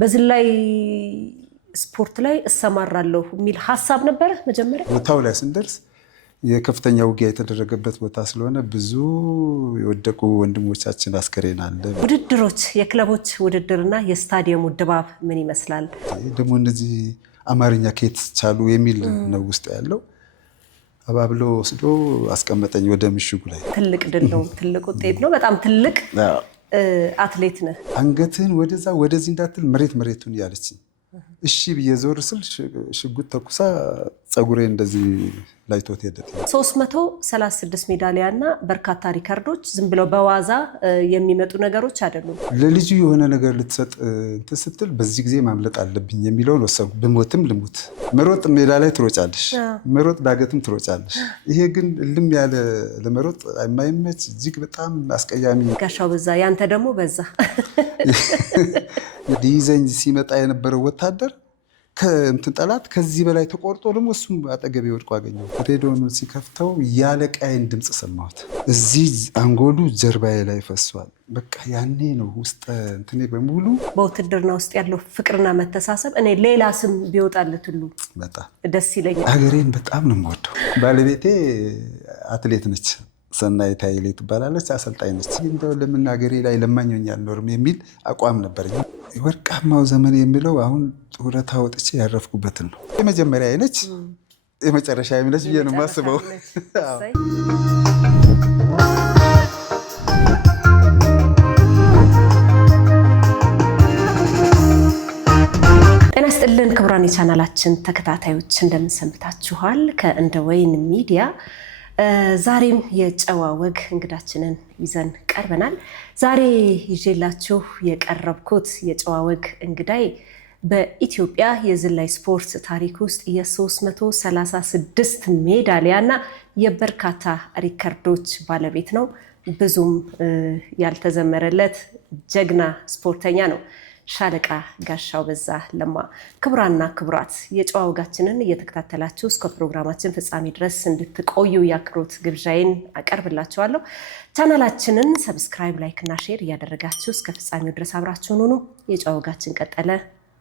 በዝላይ ስፖርት ላይ እሰማራለሁ የሚል ሐሳብ ነበር መጀመሪያ። ቦታው ላይ ስንደርስ የከፍተኛ ውጊያ የተደረገበት ቦታ ስለሆነ ብዙ የወደቁ ወንድሞቻችን አስከሬን አለ። ውድድሮች፣ የክለቦች ውድድርና የስታዲየሙ ድባብ ምን ይመስላል? ደግሞ እነዚህ አማርኛ ከየት ቻሉ የሚል ነው ውስጥ ያለው። አባብሎ ወስዶ አስቀመጠኝ ወደ ምሽጉ ላይ። ትልቅ ድል ነው፣ ትልቅ ውጤት ነው። በጣም ትልቅ አትሌት ነህ። አንገትህን ወደዛ ወደዚህ እንዳትል መሬቱን ያለችኝ። እሺ ብዬ ዞር ስል ሽጉጥ ተኩሳ ፀጉሬ እንደዚህ ላይቶት ሄደ። 336 ሜዳሊያ እና በርካታ ሪከርዶች ዝም ብለው በዋዛ የሚመጡ ነገሮች አይደሉም። ለልጁ የሆነ ነገር ልትሰጥ እንትን ስትል በዚህ ጊዜ ማምለጥ አለብኝ የሚለውን ወሰንኩ። ብሞትም ልሙት። መሮጥ ሜዳ ላይ ትሮጫለሽ፣ መሮጥ ዳገትም ትሮጫለሽ። ይሄ ግን እልም ያለ ለመሮጥ የማይመች እጅግ በጣም አስቀያሚ። ጋሻው በዛ፣ ያንተ ደግሞ በዛ። ሊይዘኝ ሲመጣ የነበረው ወታደር ከእንትን ጠላት ከዚህ በላይ ተቆርጦ ደግሞ እሱም አጠገቤ ወድቆ አገኘው። ሬዲዮኑ ሲከፍተው ያለቃይን ድምፅ ሰማሁት። እዚህ አንጎሉ ጀርባዬ ላይ ፈሷል። በቃ ያኔ ነው ውስጥ እንትኔ በሙሉ። በውትድርና ውስጥ ያለው ፍቅርና መተሳሰብ እኔ ሌላ ስም ቢወጣለት ሁሉ በጣም ደስ ይለኛል። ሀገሬን በጣም ነው የምወደው። ባለቤቴ አትሌት ነች፣ ሰናይት ኃይሌ ትባላለች። አሰልጣኝ ነች። እንደው ለምን ሀገሬ ላይ ለማኞኝ አልኖርም የሚል አቋም ነበረኝ። ወርቃማው ዘመን የሚለው አሁን ጡረታ ወጥቼ ያረፍኩበትን ነው። የመጀመሪያ አይነች የመጨረሻ አይነች ብዬ ነው የማስበው። ጤና ይስጥልን ክቡራን የቻናላችን ተከታታዮች እንደምን ሰንብታችኋል? ከእንደ ወይን ሚዲያ ዛሬም የጨዋ ወግ እንግዳችንን ይዘን ቀርበናል። ዛሬ ይዤላችሁ የቀረብኩት የጨዋ ወግ እንግዳይ በኢትዮጵያ የዝላይ ስፖርት ታሪክ ውስጥ የ336 ሜዳሊያ እና የበርካታ ሪከርዶች ባለቤት ነው። ብዙም ያልተዘመረለት ጀግና ስፖርተኛ ነው። ሻለቃ ጋሻው በዛ ለማ። ክቡራንና ክቡራት የጨዋ ወጋችንን እየተከታተላችሁ እስከ ፕሮግራማችን ፍጻሜ ድረስ እንድትቆዩ የአክብሮት ግብዣዬን አቀርብላችኋለሁ። ቻናላችንን ሰብስክራይብ፣ ላይክ እና ሼር እያደረጋችሁ እስከ ፍጻሜው ድረስ አብራችሁን ሁኑ። የጨዋ ወጋችን ቀጠለ።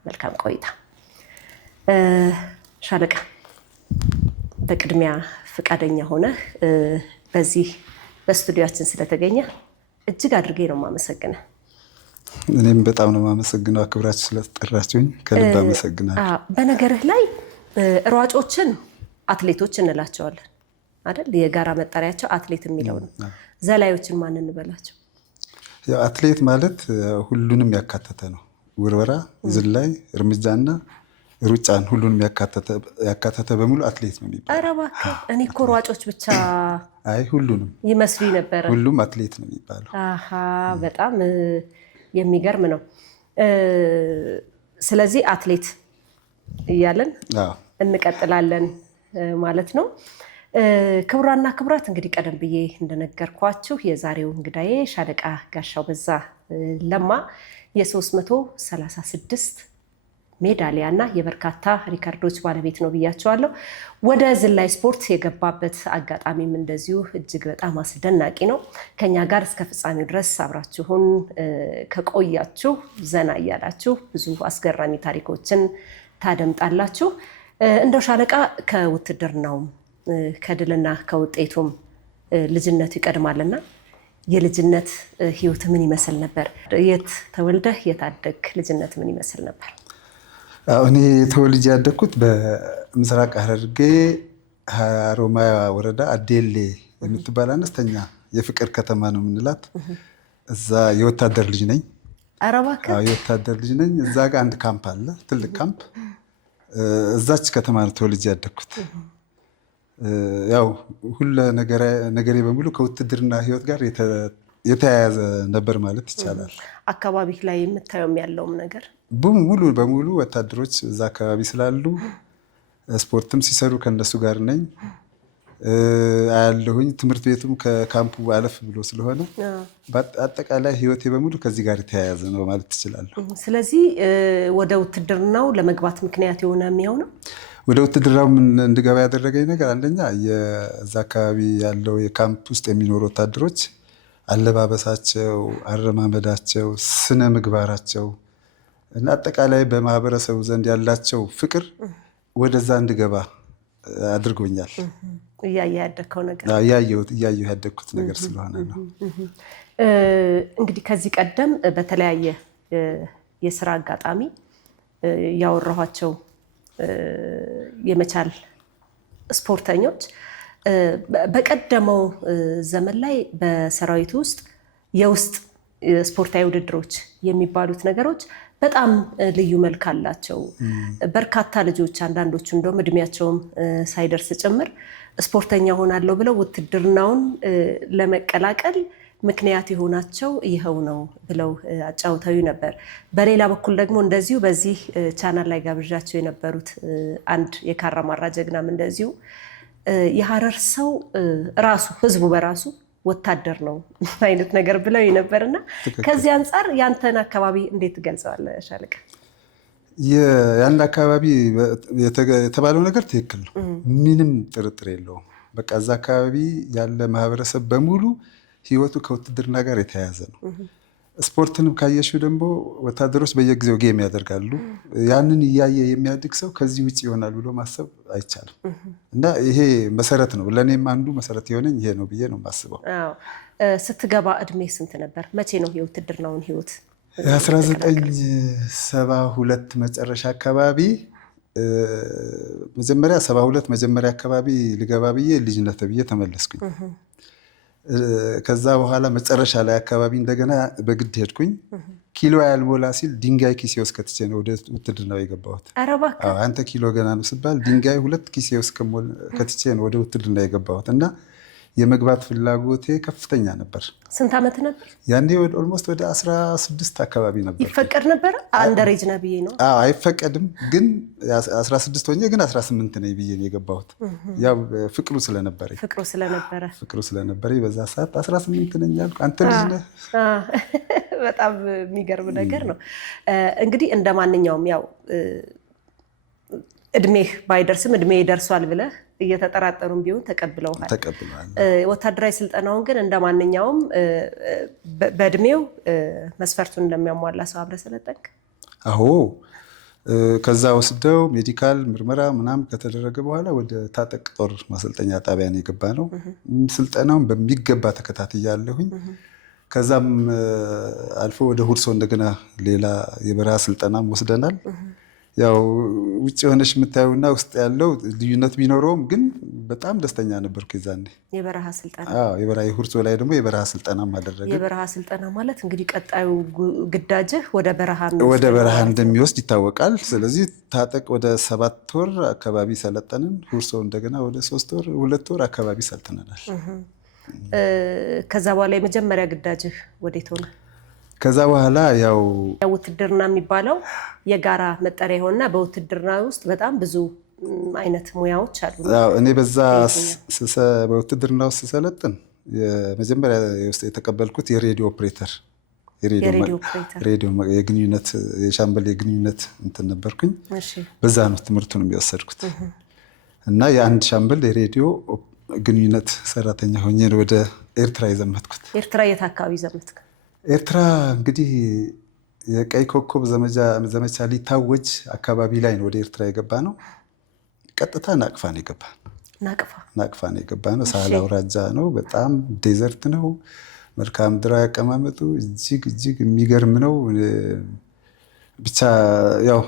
መልካም ቆይታ። ሻለቃ በቅድሚያ ፈቃደኛ ሆነህ በዚህ በስቱዲዮአችን ስለተገኘ እጅግ አድርጌ ነው የማመሰግነው። እኔም በጣም ነው የማመሰግነው። አክብራችሁ ስለተጠራችሁኝ ከልብ አመሰግናለሁ። በነገርህ ላይ ሯጮችን አትሌቶች እንላቸዋለን አይደል? የጋራ መጠሪያቸው አትሌት የሚለው ነው። ዘላዮችን ማን እንበላቸው? ያው አትሌት ማለት ሁሉንም ያካተተ ነው። ውርወራ፣ ዝላይ፣ እርምጃና ሩጫን ሁሉንም ያካተተ በሙሉ አትሌት ነው የሚባለው። ኧረ እባክህ፣ እኔ እኮ ሯጮች ብቻ አይ ሁሉንም ይመስሉኝ ነበረ። ሁሉም አትሌት ነው የሚባለው። በጣም የሚገርም ነው። ስለዚህ አትሌት እያለን እንቀጥላለን ማለት ነው። ክቡራና ክቡራት እንግዲህ ቀደም ብዬ እንደነገርኳችሁ የዛሬው እንግዳዬ ሻለቃ ጋሻው በዛ ለማ የ336 ሜዳሊያ እና የበርካታ ሪከርዶች ባለቤት ነው ብያቸዋለሁ። ወደ ዝላይ ስፖርት የገባበት አጋጣሚም እንደዚሁ እጅግ በጣም አስደናቂ ነው። ከኛ ጋር እስከ ፍጻሜው ድረስ አብራችሁን ከቆያችሁ ዘና እያላችሁ ብዙ አስገራሚ ታሪኮችን ታደምጣላችሁ። እንደው ሻለቃ ከውትድርናውም ከድልና ከውጤቱም ልጅነቱ ይቀድማልና የልጅነት ህይወት ምን ይመስል ነበር? የት ተወልደህ የት አደግክ? ልጅነት ምን ይመስል ነበር? እኔ ተወልጄ ያደግኩት በምስራቅ ሐረርጌ ሀሮማያ ወረዳ አዴሌ የምትባል አነስተኛ የፍቅር ከተማ ነው የምንላት። እዛ የወታደር ልጅ ነኝ። ኧረ እባክህ! የወታደር ልጅ ነኝ። እዛ ጋር አንድ ካምፕ አለ፣ ትልቅ ካምፕ። እዛች ከተማ ነው ተወልጄ ያደግኩት። ያው ሁሉ ነገሬ በሙሉ ከውትድርና ህይወት ጋር የተያያዘ ነበር ማለት ይቻላል። አካባቢ ላይ የምታየውም ያለውም ነገር ሙሉ በሙሉ ወታደሮች እዛ አካባቢ ስላሉ ስፖርትም ሲሰሩ ከነሱ ጋር ነኝ አያለሁኝ። ትምህርት ቤቱም ከካምፑ አለፍ ብሎ ስለሆነ አጠቃላይ ህይወቴ በሙሉ ከዚህ ጋር የተያያዘ ነው ማለት ትችላለሁ። ስለዚህ ወደ ውትድርናው ለመግባት ምክንያት የሆነ የሚሆነው ወደ ውትድርናው እንድገባ ያደረገኝ ነገር አንደኛ የዛ አካባቢ ያለው የካምፕ ውስጥ የሚኖሩ ወታደሮች አለባበሳቸው፣ አረማመዳቸው፣ ስነ ምግባራቸው እና አጠቃላይ በማህበረሰቡ ዘንድ ያላቸው ፍቅር ወደዛ እንድገባ አድርጎኛል። እያየሁ ያደግከው ነገር እያየሁ ያደግኩት ነገር ስለሆነ ነው። እንግዲህ ከዚህ ቀደም በተለያየ የስራ አጋጣሚ ያወራኋቸው የመቻል ስፖርተኞች በቀደመው ዘመን ላይ በሰራዊቱ ውስጥ የውስጥ ስፖርታዊ ውድድሮች የሚባሉት ነገሮች በጣም ልዩ መልክ አላቸው። በርካታ ልጆች አንዳንዶቹ እንደውም እድሜያቸውም ሳይደርስ ጭምር ስፖርተኛ ሆናለሁ ብለው ውትድርናውን ለመቀላቀል ምክንያት የሆናቸው ይኸው ነው ብለው አጫውተው ነበር። በሌላ በኩል ደግሞ እንደዚሁ በዚህ ቻናል ላይ ጋብዣቸው የነበሩት አንድ የካራማራ ጀግናም እንደዚሁ የሐረር ሰው ራሱ ህዝቡ በራሱ ወታደር ነው አይነት ነገር ብለው ነበርና ከዚህ አንፃር ያንተን አካባቢ እንዴት ትገልጸዋለህ ሻለቃ? የአንድ አካባቢ የተባለው ነገር ትክክል ነው፣ ምንም ጥርጥር የለውም። በቃ እዛ አካባቢ ያለ ማህበረሰብ በሙሉ ህይወቱ ከውትድርና ጋር የተያያዘ ነው። ስፖርትንም ካየሽው ደግሞ ወታደሮች በየጊዜው ጌም ያደርጋሉ። ያንን እያየ የሚያድግ ሰው ከዚህ ውጭ ይሆናል ብሎ ማሰብ አይቻልም። እና ይሄ መሰረት ነው፣ ለእኔም አንዱ መሰረት የሆነኝ ይሄ ነው ብዬ ነው የማስበው። ስትገባ እድሜ ስንት ነበር? መቼ ነው የውትድርናውን ህይወት? 1972 መጨረሻ አካባቢ፣ መጀመሪያ 72 መጀመሪያ አካባቢ ልገባ ብዬ ልጅነት ብዬ ተመለስኩኝ። ከዛ በኋላ መጨረሻ ላይ አካባቢ እንደገና በግድ ሄድኩኝ። ኪሎ ያልሞላ ሲል ድንጋይ ኪሴ ውስጥ ከትቼ ነው ወደ ውትድርናው የገባሁት። አንተ ኪሎ ገና ነው ስባል ድንጋይ 2 ኪሴ ውስጥ ከትቼ ነው ወደ ውትድርና የገባሁት እና የመግባት ፍላጎቴ ከፍተኛ ነበር። ስንት ዓመት ነበር ያኔ? ኦልሞስት ወደ 16 አካባቢ ነበር። ይፈቀድ ነበር? አንደሬጅ ነህ ብዬ ነው? አይፈቀድም፣ ግን 16 ሆኜ ግን 18 ነኝ ብዬ ነው የገባሁት። ያው ፍቅሩ ስለነበረ በዛ ሰዓት 18 ነኝ ያልኩ። አንተ ልጅ ነህ። በጣም የሚገርም ነገር ነው። እንግዲህ እንደ ማንኛውም ያው እድሜህ ባይደርስም እድሜ ይደርሷል ብለህ እየተጠራጠሩም ቢሆን ተቀብለዋል። ወታደራዊ ስልጠናውን ግን እንደ ማንኛውም በእድሜው መስፈርቱን እንደሚያሟላ ሰው አብረህ ሰለጠንክ? አዎ። ከዛ ወስደው ሜዲካል ምርመራ ምናምን ከተደረገ በኋላ ወደ ታጠቅ ጦር ማሰልጠኛ ጣቢያ ነው የገባ ነው። ስልጠናውን በሚገባ ተከታትያለሁኝ። ከዛም አልፎ ወደ ሁርሶ እንደገና ሌላ የበረሃ ስልጠናም ወስደናል። ያው ውጭ ሆነሽ የምታየውና ውስጥ ያለው ልዩነት ቢኖረውም ግን በጣም ደስተኛ ነበርኩ የዛኔ። የበረሃ ስልጠና? አዎ፣ ሁርሶ ላይ ደግሞ የበረሃ ስልጠናም አደረገ። የበረሃ ስልጠና ማለት እንግዲህ ቀጣዩ ግዳጅህ ወደ በረሃ እንደሚወስድ ይታወቃል። ስለዚህ ታጠቅ ወደ 7 ወር አካባቢ ሰለጠንን። ሁርሶ እንደገና ወደ 3 ወር 2 ወር አካባቢ ሰልጥነናል። ከዛ በኋላ የመጀመሪያ ግዳጅህ ወዴት ሆነ? ከዛ በኋላ ያው ውትድርና የሚባለው የጋራ መጠሪያ የሆነና በውትድርና ውስጥ በጣም ብዙ አይነት ሙያዎች አሉ። እኔ በዛ በውትድርና ውስጥ ስሰለጥን የመጀመሪያ ውስጥ የተቀበልኩት የሬዲዮ ኦፕሬተር የግንኙነት የሻምበል የግንኙነት እንትን ነበርኩኝ። በዛ ነው ትምህርቱን የሚወሰድኩት እና የአንድ ሻምበል የሬዲዮ ግንኙነት ሰራተኛ ሆኜ ወደ ኤርትራ የዘመትኩት። ኤርትራ የት አካባቢ ዘመትክ? ኤርትራ እንግዲህ የቀይ ኮከብ ዘመቻ ሊታወጅ አካባቢ ላይ ነው ወደ ኤርትራ የገባ ነው። ቀጥታ ናቅፋ ነው የገባ ነው። ሳህል አውራጃ ነው። በጣም ዴዘርት ነው። መልክዓ ምድራዊ አቀማመጡ እጅግ የሚገርም ነው። ብቻ ያው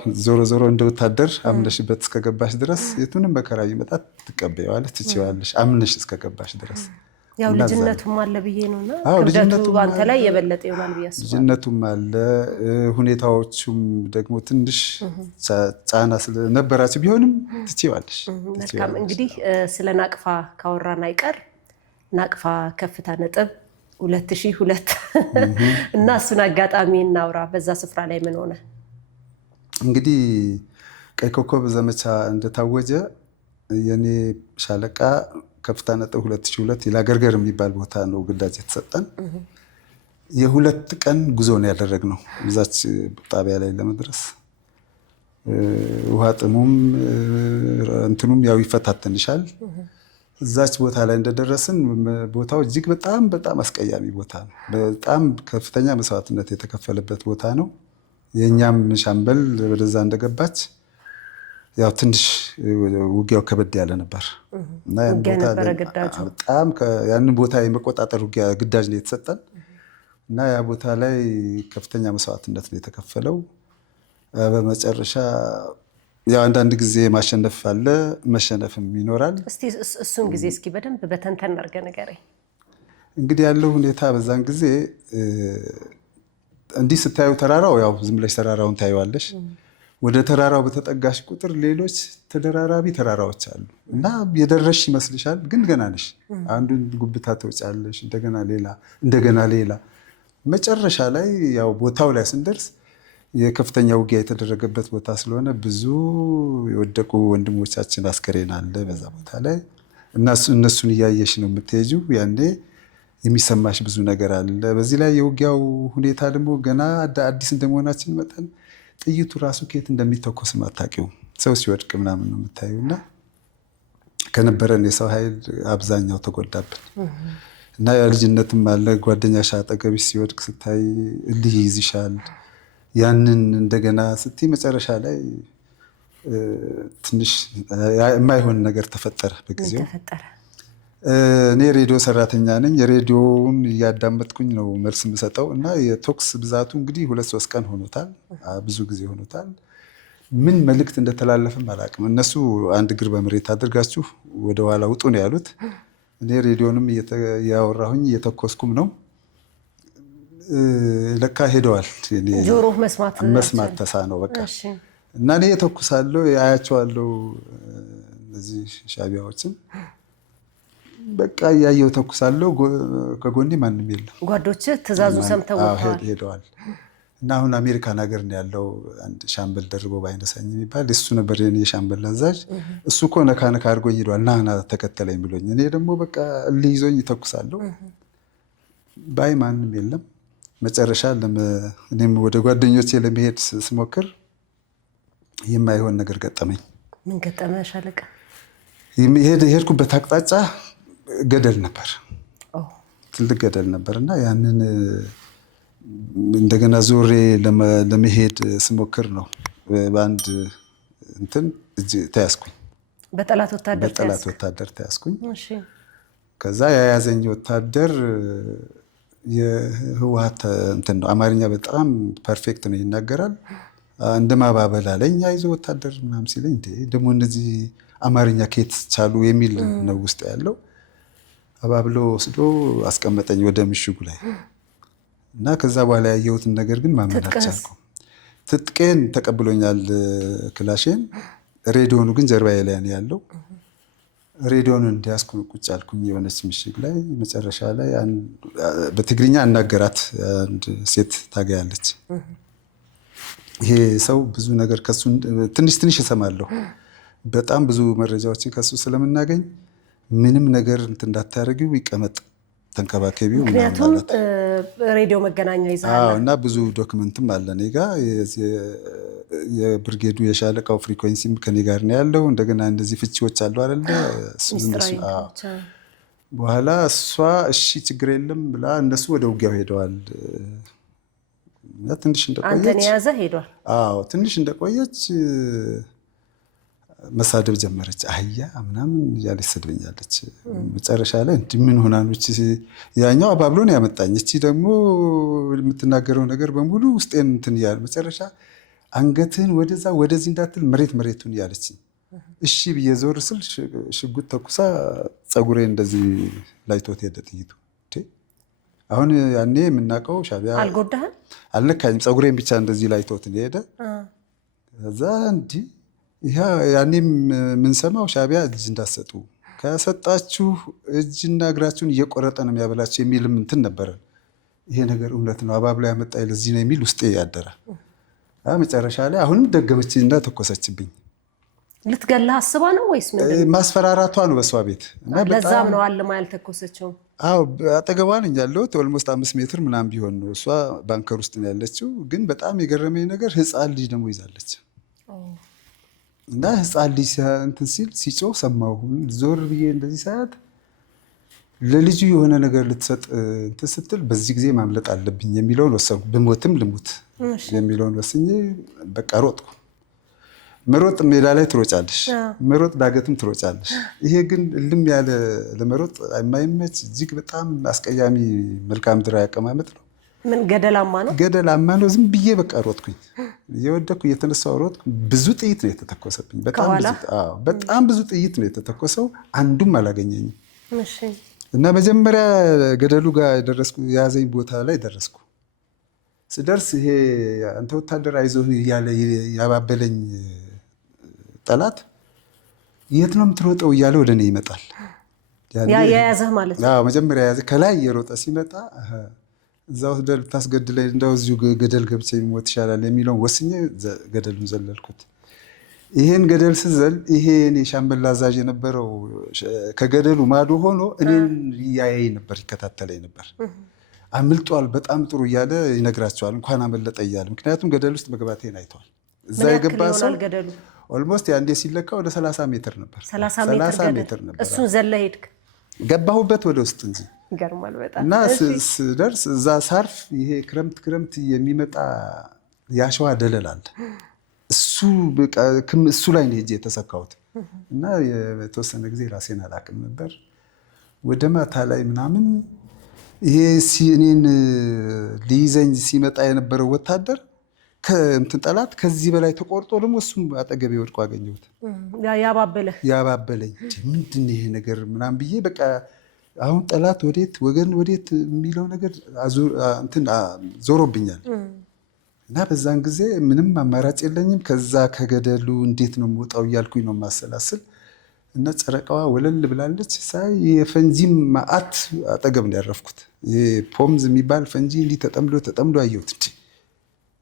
ዞሮ እንደ ወታደር አምነሽበት እስከገባሽ ድረስ የቱንም መከራ ቢመጣ ትቀበይዋለሽ፣ ትችይዋለሽ አምነሽ እስከገባሽ ድረስ። ያው ልጅነቱም አለ ብዬ ነውና ክብደቱ አንተ ላይ የበለጠ ይሆናል ብዬ አስባለሁ። ልጅነቱም አለ፣ ሁኔታዎቹም ደግሞ ትንሽ ጫና ስለነበራቸው ቢሆንም ትችይዋለሽ። መልካም። እንግዲህ ስለ ናቅፋ ካወራን አይቀር ናቅፋ ከፍታ ነጥብ 2002 እና እሱን አጋጣሚ እናውራ። በዛ ስፍራ ላይ ምን ሆነ? እንግዲህ ቀይ ኮከብ ዘመቻ እንደታወጀ የኔ ሻለቃ ከፍታ ነጥብ 2002 ይላገርገር የሚባል ቦታ ነው ግዳጅ የተሰጠን። የ2 ቀን ጉዞ ነው ያደረግነው እዛች ጣቢያ ላይ ለመድረስ። ውሃ ጥሙም እንትኑም ያው ይፈታተንሻል። እዛች ቦታ ላይ እንደደረስን ቦታው እጅግ በጣም አስቀያሚ ቦታ ነው። በጣም ከፍተኛ መስዋዕትነት የተከፈለበት ቦታ ነው። የኛም ሻምበል ወደዛ እንደገባች ያው ትንሽ ውጊያው ከበድ ያለ ነበር እና በጣም ያንን ቦታ የመቆጣጠር ውጊያ ግዳጅ ነው የተሰጠን እና ያ ቦታ ላይ ከፍተኛ መስዋዕትነት ነው የተከፈለው። በመጨረሻ ያው አንዳንድ ጊዜ ማሸነፍ አለ፣ መሸነፍም ይኖራል። እስቲ እሱን ጊዜ እስኪ በደንብ በተንተን አድርገህ ንገረኝ። እንግዲህ ያለው ሁኔታ በዛን ጊዜ እንዲህ ስታዩ ተራራው ያው ዝም ብለሽ ተራራውን ታይዋለሽ። ወደ ተራራው በተጠጋሽ ቁጥር ሌሎች ተደራራቢ ተራራዎች አሉ እና የደረሽ ይመስልሻል፣ ግን ገና ነሽ። አንዱን ጉብታ ተውጫለሽ፣ እንደገና ሌላ። መጨረሻ ላይ ያው ቦታው ላይ ስንደርስ የከፍተኛ ውጊያ የተደረገበት ቦታ ስለሆነ ብዙ የወደቁ ወንድሞቻችን አስከሬን አለ በዛ ቦታ ላይ እና እነሱን እያየሽ ነው የምትሄጂው። ያኔ የሚሰማሽ ብዙ ነገር አለ። በዚህ ላይ የውጊያው ሁኔታ ደግሞ ገና አዲስ እንደመሆናችን መጠን ጥይቱ ራሱ ከየት እንደሚተኮስ አታውቂው። ሰው ሲወድቅ ምናምን ነው የምታዩ እና ከነበረን የሰው ኃይል አብዛኛው ተጎዳብን እና የልጅነትም አለ። ጓደኛሽ አጠገብሽ ሲወድቅ ስታይ እልህ ይይዝሻል። ያንን እንደገና ስትይ መጨረሻ ላይ ትንሽ የማይሆን ነገር ተፈጠረ በጊዜው። እኔ ሬዲዮ ሰራተኛ ነኝ። የሬዲዮውን እያዳመጥኩኝ ነው መልስ የምሰጠው እና የቶክስ ብዛቱ እንግዲህ 2-3 ቀን ሆኖታል፣ ብዙ ጊዜ ሆኖታል። ምን መልእክት እንደተላለፈም አላውቅም። እነሱ አንድ እግር በመሬት አድርጋችሁ ወደ ኋላ ውጡ ነው ያሉት። እኔ ሬዲዮንም እያወራሁኝ እየተኮስኩም ነው። ለካ ሄደዋል። ጆሮ መስማት ተሳነው በቃ እና እኔ እተኩሳለሁ፣ አያቸዋለሁ እነዚህ ሻቢያዎችን በቃ እያየሁ ተኩሳለሁ። ከጎኔ ማንም የለም። ጓዶች ትእዛዙ ሰምተው ሄደዋል እና አሁን አሜሪካን ሀገር ነው ያለው አንድ ሻምበል ደርቦ ባይነሳኝ የሚባል እሱ ነበር የኔ ሻምበል አዛዥ። እሱ እኮ ነካ አድርጎኝ ሄደዋል፣ ና ተከተለኝ ብሎኝ። እኔ ደግሞ በቃ እልህ ይዞኝ ተኩሳለሁ። ባይ ማንም የለም። መጨረሻ እኔም ወደ ጓደኞቼ ለመሄድ ስሞክር የማይሆን ነገር ገጠመኝ። ምን ገጠመ ሻለቃ? የሄድኩበት አቅጣጫ ገደል ነበር፣ ትልቅ ገደል ነበር እና ያንን እንደገና ዞሬ ለመሄድ ስሞክር ነው በአንድ እንትን እጅ ተያዝኩኝ። በጠላት ወታደር ተያዝኩኝ። ከዛ የያዘኝ ወታደር የህወሓት እንትን ነው። አማርኛ በጣም ፐርፌክት ነው ይናገራል። እንደ ማባበል አለኝ። አይዞህ ወታደር ምናምን ሲለኝ እንዴ ደግሞ እነዚህ አማርኛ ከየት ቻሉ የሚል ነው ውስጥ ያለው። አባብሎ ወስዶ አስቀመጠኝ ወደ ምሽጉ ላይ እና ከዛ በኋላ ያየሁትን ነገር ግን ማመን አልቻልኩም። ትጥቄን ተቀብሎኛል፣ ክላሼን። ሬዲዮኑ ግን ጀርባዬ ላይ ነው ያለው። ሬዲዮን እንዲያስኩ ቁጭ አልኩኝ የሆነች ምሽግ ላይ። መጨረሻ ላይ በትግርኛ አናገራት አንድ ሴት ታጋያለች። ይሄ ሰው ብዙ ነገር ከሱ ትንሽ እሰማለሁ። በጣም ብዙ መረጃዎችን ከሱ ስለምናገኝ ምንም ነገር እንዳታደርጊው፣ ይቀመጥ፣ ተንከባከቢው። ምክንያቱም ሬዲዮ መገናኛ ይዛል እና ብዙ ዶክመንትም አለ እኔ ጋ። የብርጌዱ የሻለቃው ፍሪኮንሲም ከኔ ጋር ነው ያለው። እንደገና እንደዚህ ፍቺዎች አሉ አይደለ? በኋላ እሷ እሺ ችግር የለም ብላ እነሱ ወደ ውጊያው ሄደዋል። ትንሽ እንደቆየች አንተን የያዘ ሄዷል። ትንሽ እንደቆየች መሳደብ ጀመረች። አህያ ምናምን እያለች ሰድበኛለች። መጨረሻ ላይ ምን ሆና ነው ያኛው አባብሎ ነው ያመጣኝ፣ እቺ ደግሞ የምትናገረው ነገር በሙሉ ውስጤን እንትን እያለ መጨረሻ አንገትህን ወደዛ ወደዚህ እንዳትል መሬቱን እያለች። እሺ ብዬ ዞር ስል ሽጉጥ ተኩሳ ፀጉሬ እንደዚህ ላይቶት ሄደ ጥይቱ። አሁን ያኔ የምናውቀው ሻቢያ አልጎዳህም? አልነካኝም። ፀጉሬን ብቻ እንደዚህ ላይቶት ሄደ። ከዛ እንዲህ ያኔም የምንሰማው ሻቢያ እጅ እንዳትሰጡ፣ ከሰጣችሁ እጅና እግራችሁን እየቆረጠ ነው የሚያበላችሁ የሚልም እንትን ነበረ። ይሄ ነገር እውነት ነው፣ አባብላ ያመጣ ለዚህ ነው የሚል ውስጤ ያደረ። መጨረሻ ላይ አሁንም ደገመችና ተኮሰችብኝ። ልትገላ አስባ ነው ወይስ ምንድን ነው? ማስፈራራቷ ነው በሷ ቤት። ለዛም ነው አልማ ያልተኮሰችው። አጠገቧ ነኝ ያለሁት። ኦልሞስት 5 ሜትር ምናምን ቢሆን ነው። እሷ ባንከር ውስጥ ነው ያለችው። ግን በጣም የገረመኝ ነገር ህፃን ልጅ ደግሞ ይዛለች እና ህፃን ልጅ እንትን ሲል ሲጮህ ሰማሁ። ዞር ብዬ እንደዚህ ሰዓት ለልጁ የሆነ ነገር ልትሰጥ እንትን ስትል በዚህ ጊዜ ማምለጥ አለብኝ የሚለውን ወሰንኩ። ብሞትም ልሙት የሚለውን ወስኜ በቃ ሮጥኩ። መሮጥ ሜዳ ላይ ትሮጫለሽ፣ መሮጥ ዳገትም ትሮጫለሽ። ይሄ ግን እልም ያለ ለመሮጥ የማይመች እጅግ በጣም አስቀያሚ መልክዓ ምድራዊ አቀማመጥ ነው። ምን ገደላማ ነው? ገደላማ ነው። ዝም ብዬ በቃ ሮጥኩኝ። እየወደኩ እየተነሳው ሮጥኩ። ብዙ ጥይት ነው የተተኮሰብኝ። በጣም ብዙ ጥይት ነው የተተኮሰው። አንዱም አላገኘኝም። እና መጀመሪያ ገደሉ ጋር ደረስኩ። የያዘኝ ቦታ ላይ ደረስኩ። ስደርስ ይሄ አንተ ወታደር አይዞህ እያለ ያባበለኝ ጠላት የት ነው የምትሮጠው እያለ ወደ እኔ ይመጣል። የያዘህ ማለት ነው? መጀመሪያ የያዘህ ከላይ እየሮጠ ሲመጣ እዛ ውስጥ ልታስገድለኝ እንደው እዚሁ ገደል ገብቼ የሚሞት ይሻላል የሚለውን ወስኜ ገደሉን ዘለልኩት። ይሄን ገደል ስዘል ይሄ እኔ ሻምበል አዛዥ የነበረው ከገደሉ ማዶ ሆኖ እኔን ያያይ ነበር፣ ይከታተለኝ ነበር። አምልጧል በጣም ጥሩ እያለ ይነግራቸዋል፣ እንኳን አመለጠ እያለ። ምክንያቱም ገደል ውስጥ መግባቴን አይተዋል። እዛ የገባ ሰው ኦልሞስት ያንዴ ሲለካ ወደ 30 ሜትር ነበር። 30 ሜትር ነበር። እሱን ዘለ ሄድክ? ገባሁበት ወደ ውስጥ እንጂ። ይገርማል በጣም። እና ስደርስ እዛ ሳርፍ ይሄ ክረምት የሚመጣ ያሸዋ ደለል አለ። እሱ ላይ ነው ሄጄ የተሰካሁት። እና የተወሰነ ጊዜ ራሴን አላውቅም ነበር። ወደ ማታ ላይ ምናምን ይሄ እኔን ሊይዘኝ ሲመጣ የነበረው ወታደር ከእንትን ጠላት ከዚህ በላይ ተቆርጦ ደግሞ እሱም አጠገቤ ወድቆ አገኘሁት። ያባበለኝ ምንድን ነው ይሄ ነገር ምናምን ብዬ በቃ አሁን ጠላት ወዴት ወገን ወዴት የሚለው ነገር ዞሮብኛል። እና በዛን ጊዜ ምንም አማራጭ የለኝም። ከዛ ከገደሉ እንዴት ነው የምወጣው እያልኩኝ ነው የማሰላስል። እና ጨረቃዋ ወለል ብላለች። ሳይ የፈንጂም ማአት አጠገብ ነው ያረፍኩት። ፖምዝ የሚባል ፈንጂ እንዲህ ተጠምዶ አየሁት።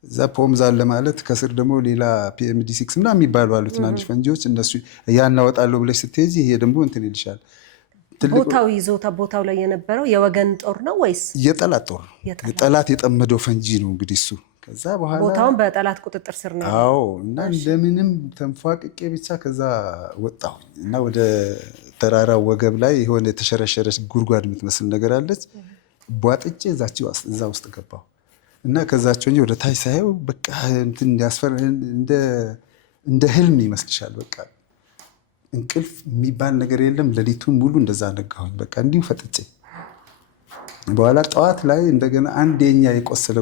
እዛ ፖምዝ አለ ማለት ከስር ደግሞ ሌላ PMD6 ምናምን የሚባሉ አሉ ትናንሽ ፈንጂዎች። እነሱ ያናወጣለሁ ብለሽ ስትሄጂ ይሄ ደግሞ እንትን ይልሻል። ቦታው ላይ የነበረው የወገን ጦር ነው ወይስ የጠላት ጦር? የጠላት የጠመደው ፈንጂ ነው እንግዲህ እሱ። ከዛ በኋላ ቦታውን በጠላት ቁጥጥር ስር ነው። አዎ። እና እንደምንም ተንፏቅቄ ብቻ ከዛ ወጣሁ እና ወደ ተራራው ወገብ ላይ የሆነ የተሸረሸረች ጉድጓድ የምትመስል ነገር አለች። ቧጥጬ እዛ ውስጥ ገባሁ። እና ከዛቸው ወደ ታች ሳየው በቃ እንትን ያስፈራ እንደ ህልም ይመስልሻል። በቃ እንቅልፍ የሚባል ነገር የለም። ሌሊቱን ሙሉ እንደዛ ነጋሁኝ። በቃ እንዲሁ ፈጥጬ በኋላ ጠዋት ላይ እንደገና አንድ የኛ የቆሰለ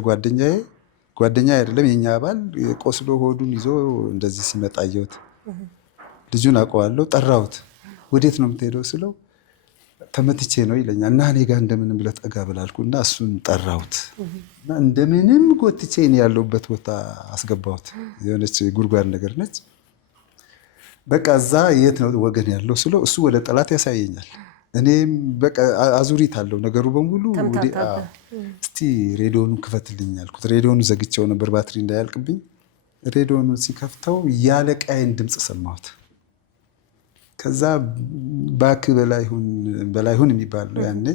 ጓደኛ አይደለም የኛ አባል ቆስሎ ሆዱን ይዞ እንደዚህ ሲመጣ አየሁት። ልጁን አውቀዋለሁ። ጠራሁት። ወዴት ነው የምትሄደው ስለው ተመትቼ ነው ይለኛል። እና እኔ ጋር እንደምንም ብለህ ጠጋ ብላልኩ እና እሱን ጠራሁት እና እንደምንም ጎትቼ እኔ ያለሁበት ቦታ አስገባሁት። የሆነች ጉድጓድ ነገር ነች። በቃ እዛ የት ነው ወገን ያለው ስለው እሱ ወደ ጠላት ያሳየኛል። እኔም በቃ አዙሪት አለው ነገሩ በሙሉ። እስቲ ሬዲዮኑ ክፈትልኝ አልኩት። ሬዲዮኑ ዘግቼው ነበር ባትሪ እንዳያልቅብኝ። ሬዲዮኑ ሲከፍተው ያለቃዬን ድምፅ ሰማሁት። ከዛ ባክ በላይሁን የሚባል ነው ያኔ።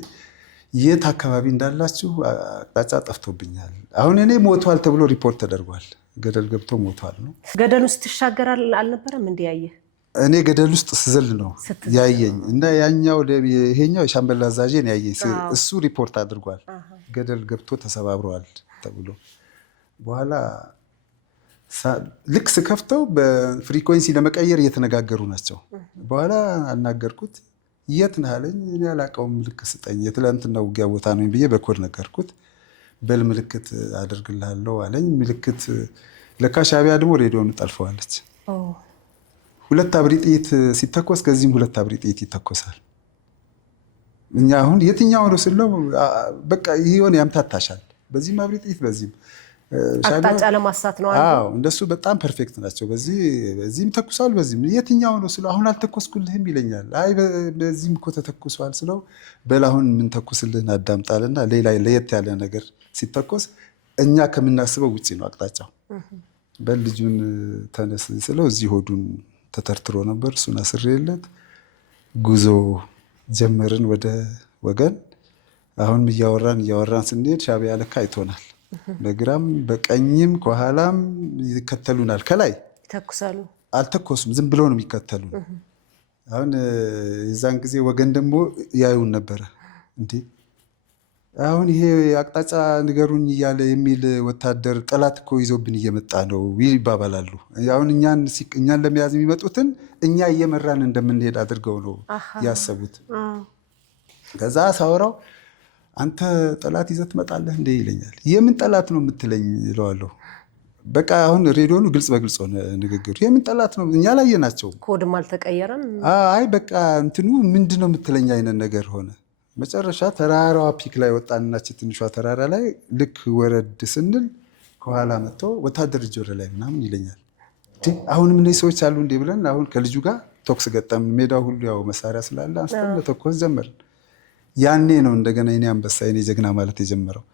የት አካባቢ እንዳላችሁ አቅጣጫ ጠፍቶብኛል። አሁን እኔ ሞቷል ተብሎ ሪፖርት ተደርጓል። ገደል ገብቶ ሞቷል ነው። ገደል ውስጥ ትሻገር አልነበረም እንዴ? ያየህ? እኔ ገደል ውስጥ ስዘል ነው ያየኝ። እና ይሄኛው የሻምበል አዛዥን ያየኝ እሱ ሪፖርት አድርጓል። ገደል ገብቶ ተሰባብረዋል ተብሎ በኋላ ልክ ስከፍተው በፍሪኮንሲ ለመቀየር እየተነጋገሩ ናቸው። በኋላ አናገርኩት። የት ነህ አለኝ። እኔ አላውቀውም፣ ምልክት ስጠኝ፣ የትላንትና ውጊያ ቦታ ነው ብዬ በኮድ ነገርኩት። በል ምልክት አደርግልሃለሁ አለኝ። ምልክት ለካ ሻዕቢያ ደግሞ ሬዲዮን ጠልፈዋለች። 2 አብሪ ጥይት ሲተኮስ ከዚህም 2 አብሪ ጥይት ይተኮሳል። እኛ አሁን የትኛው ነው ስለው በቃ ይሆን ያምታታሻል። በዚህም አብሪ ጥይት በዚህም አቅጣጫ ለማሳት ነው። አዎ እንደሱ በጣም ፐርፌክት ናቸው። በዚህም ተኩሷል፣ በዚህም የትኛው ነው ስለው አሁን አልተኮስኩልህም ይለኛል። አይ በዚህም እኮ ተተኩሷል ስለው በል አሁን ምን ተኩስልህን አዳምጣልና ሌላ ለየት ያለ ነገር ሲተኮስ እኛ ከምናስበው ውጪ ነው አቅጣጫው። በል ልጁን ተነስ ስለው እዚህ ሆዱን ተተርትሮ ነበር። እሱን አስሬለት ጉዞ ጀመርን ወደ ወገን። አሁን እያወራን ስንሄድ ሻዕቢያ ለካ አይቶናል። በግራም በቀኝም ከኋላም ይከተሉናል። ከላይ ይተኩሳሉ። አልተኮሱም፣ ዝም ብለው ነው የሚከተሉን። አሁን የዛን ጊዜ ወገን ደግሞ ያዩን ነበረ። እንዴ አሁን ይሄ አቅጣጫ ንገሩኝ እያለ የሚል ወታደር ጠላት እኮ ይዞብን እየመጣ ነው ይባባላሉ። አሁን እኛን ለመያዝ የሚመጡትን እኛ እየመራን እንደምንሄድ አድርገው ነው ያሰቡት። ከዛ ሳወራው አንተ ጠላት ይዘህ ትመጣለህ እንዴ ይለኛል። የምን ጠላት ነው የምትለኝ እለዋለሁ። በቃ አሁን ሬዲዮኑ ግልጽ በግልጽ ሆነ ንግግሩ። የምን ጠላት ነው እኛ ላየናቸው፣ ኮድም አልተቀየረም። አይ በቃ እንትኑ ምንድን ነው የምትለኝ አይነት ነገር ሆነ። መጨረሻ ተራራዋ ፒክ ላይ ወጣንናች። ትንሿ ተራራ ላይ ልክ ወረድ ስንል ከኋላ መጥቶ ወታደር እጅ ወደ ላይ ምናምን ይለኛል። አሁንም እነዚህ ሰዎች አሉ እንዴ ብለን አሁን ከልጁ ጋር ቶክስ ገጠም። ሜዳው ሁሉ ያው መሳሪያ ስላለ አንስተን መተኮስ ጀመርን። ያኔ ነው እንደገና የኔ አንበሳ የኔ ጀግና ማለት የጀመረው።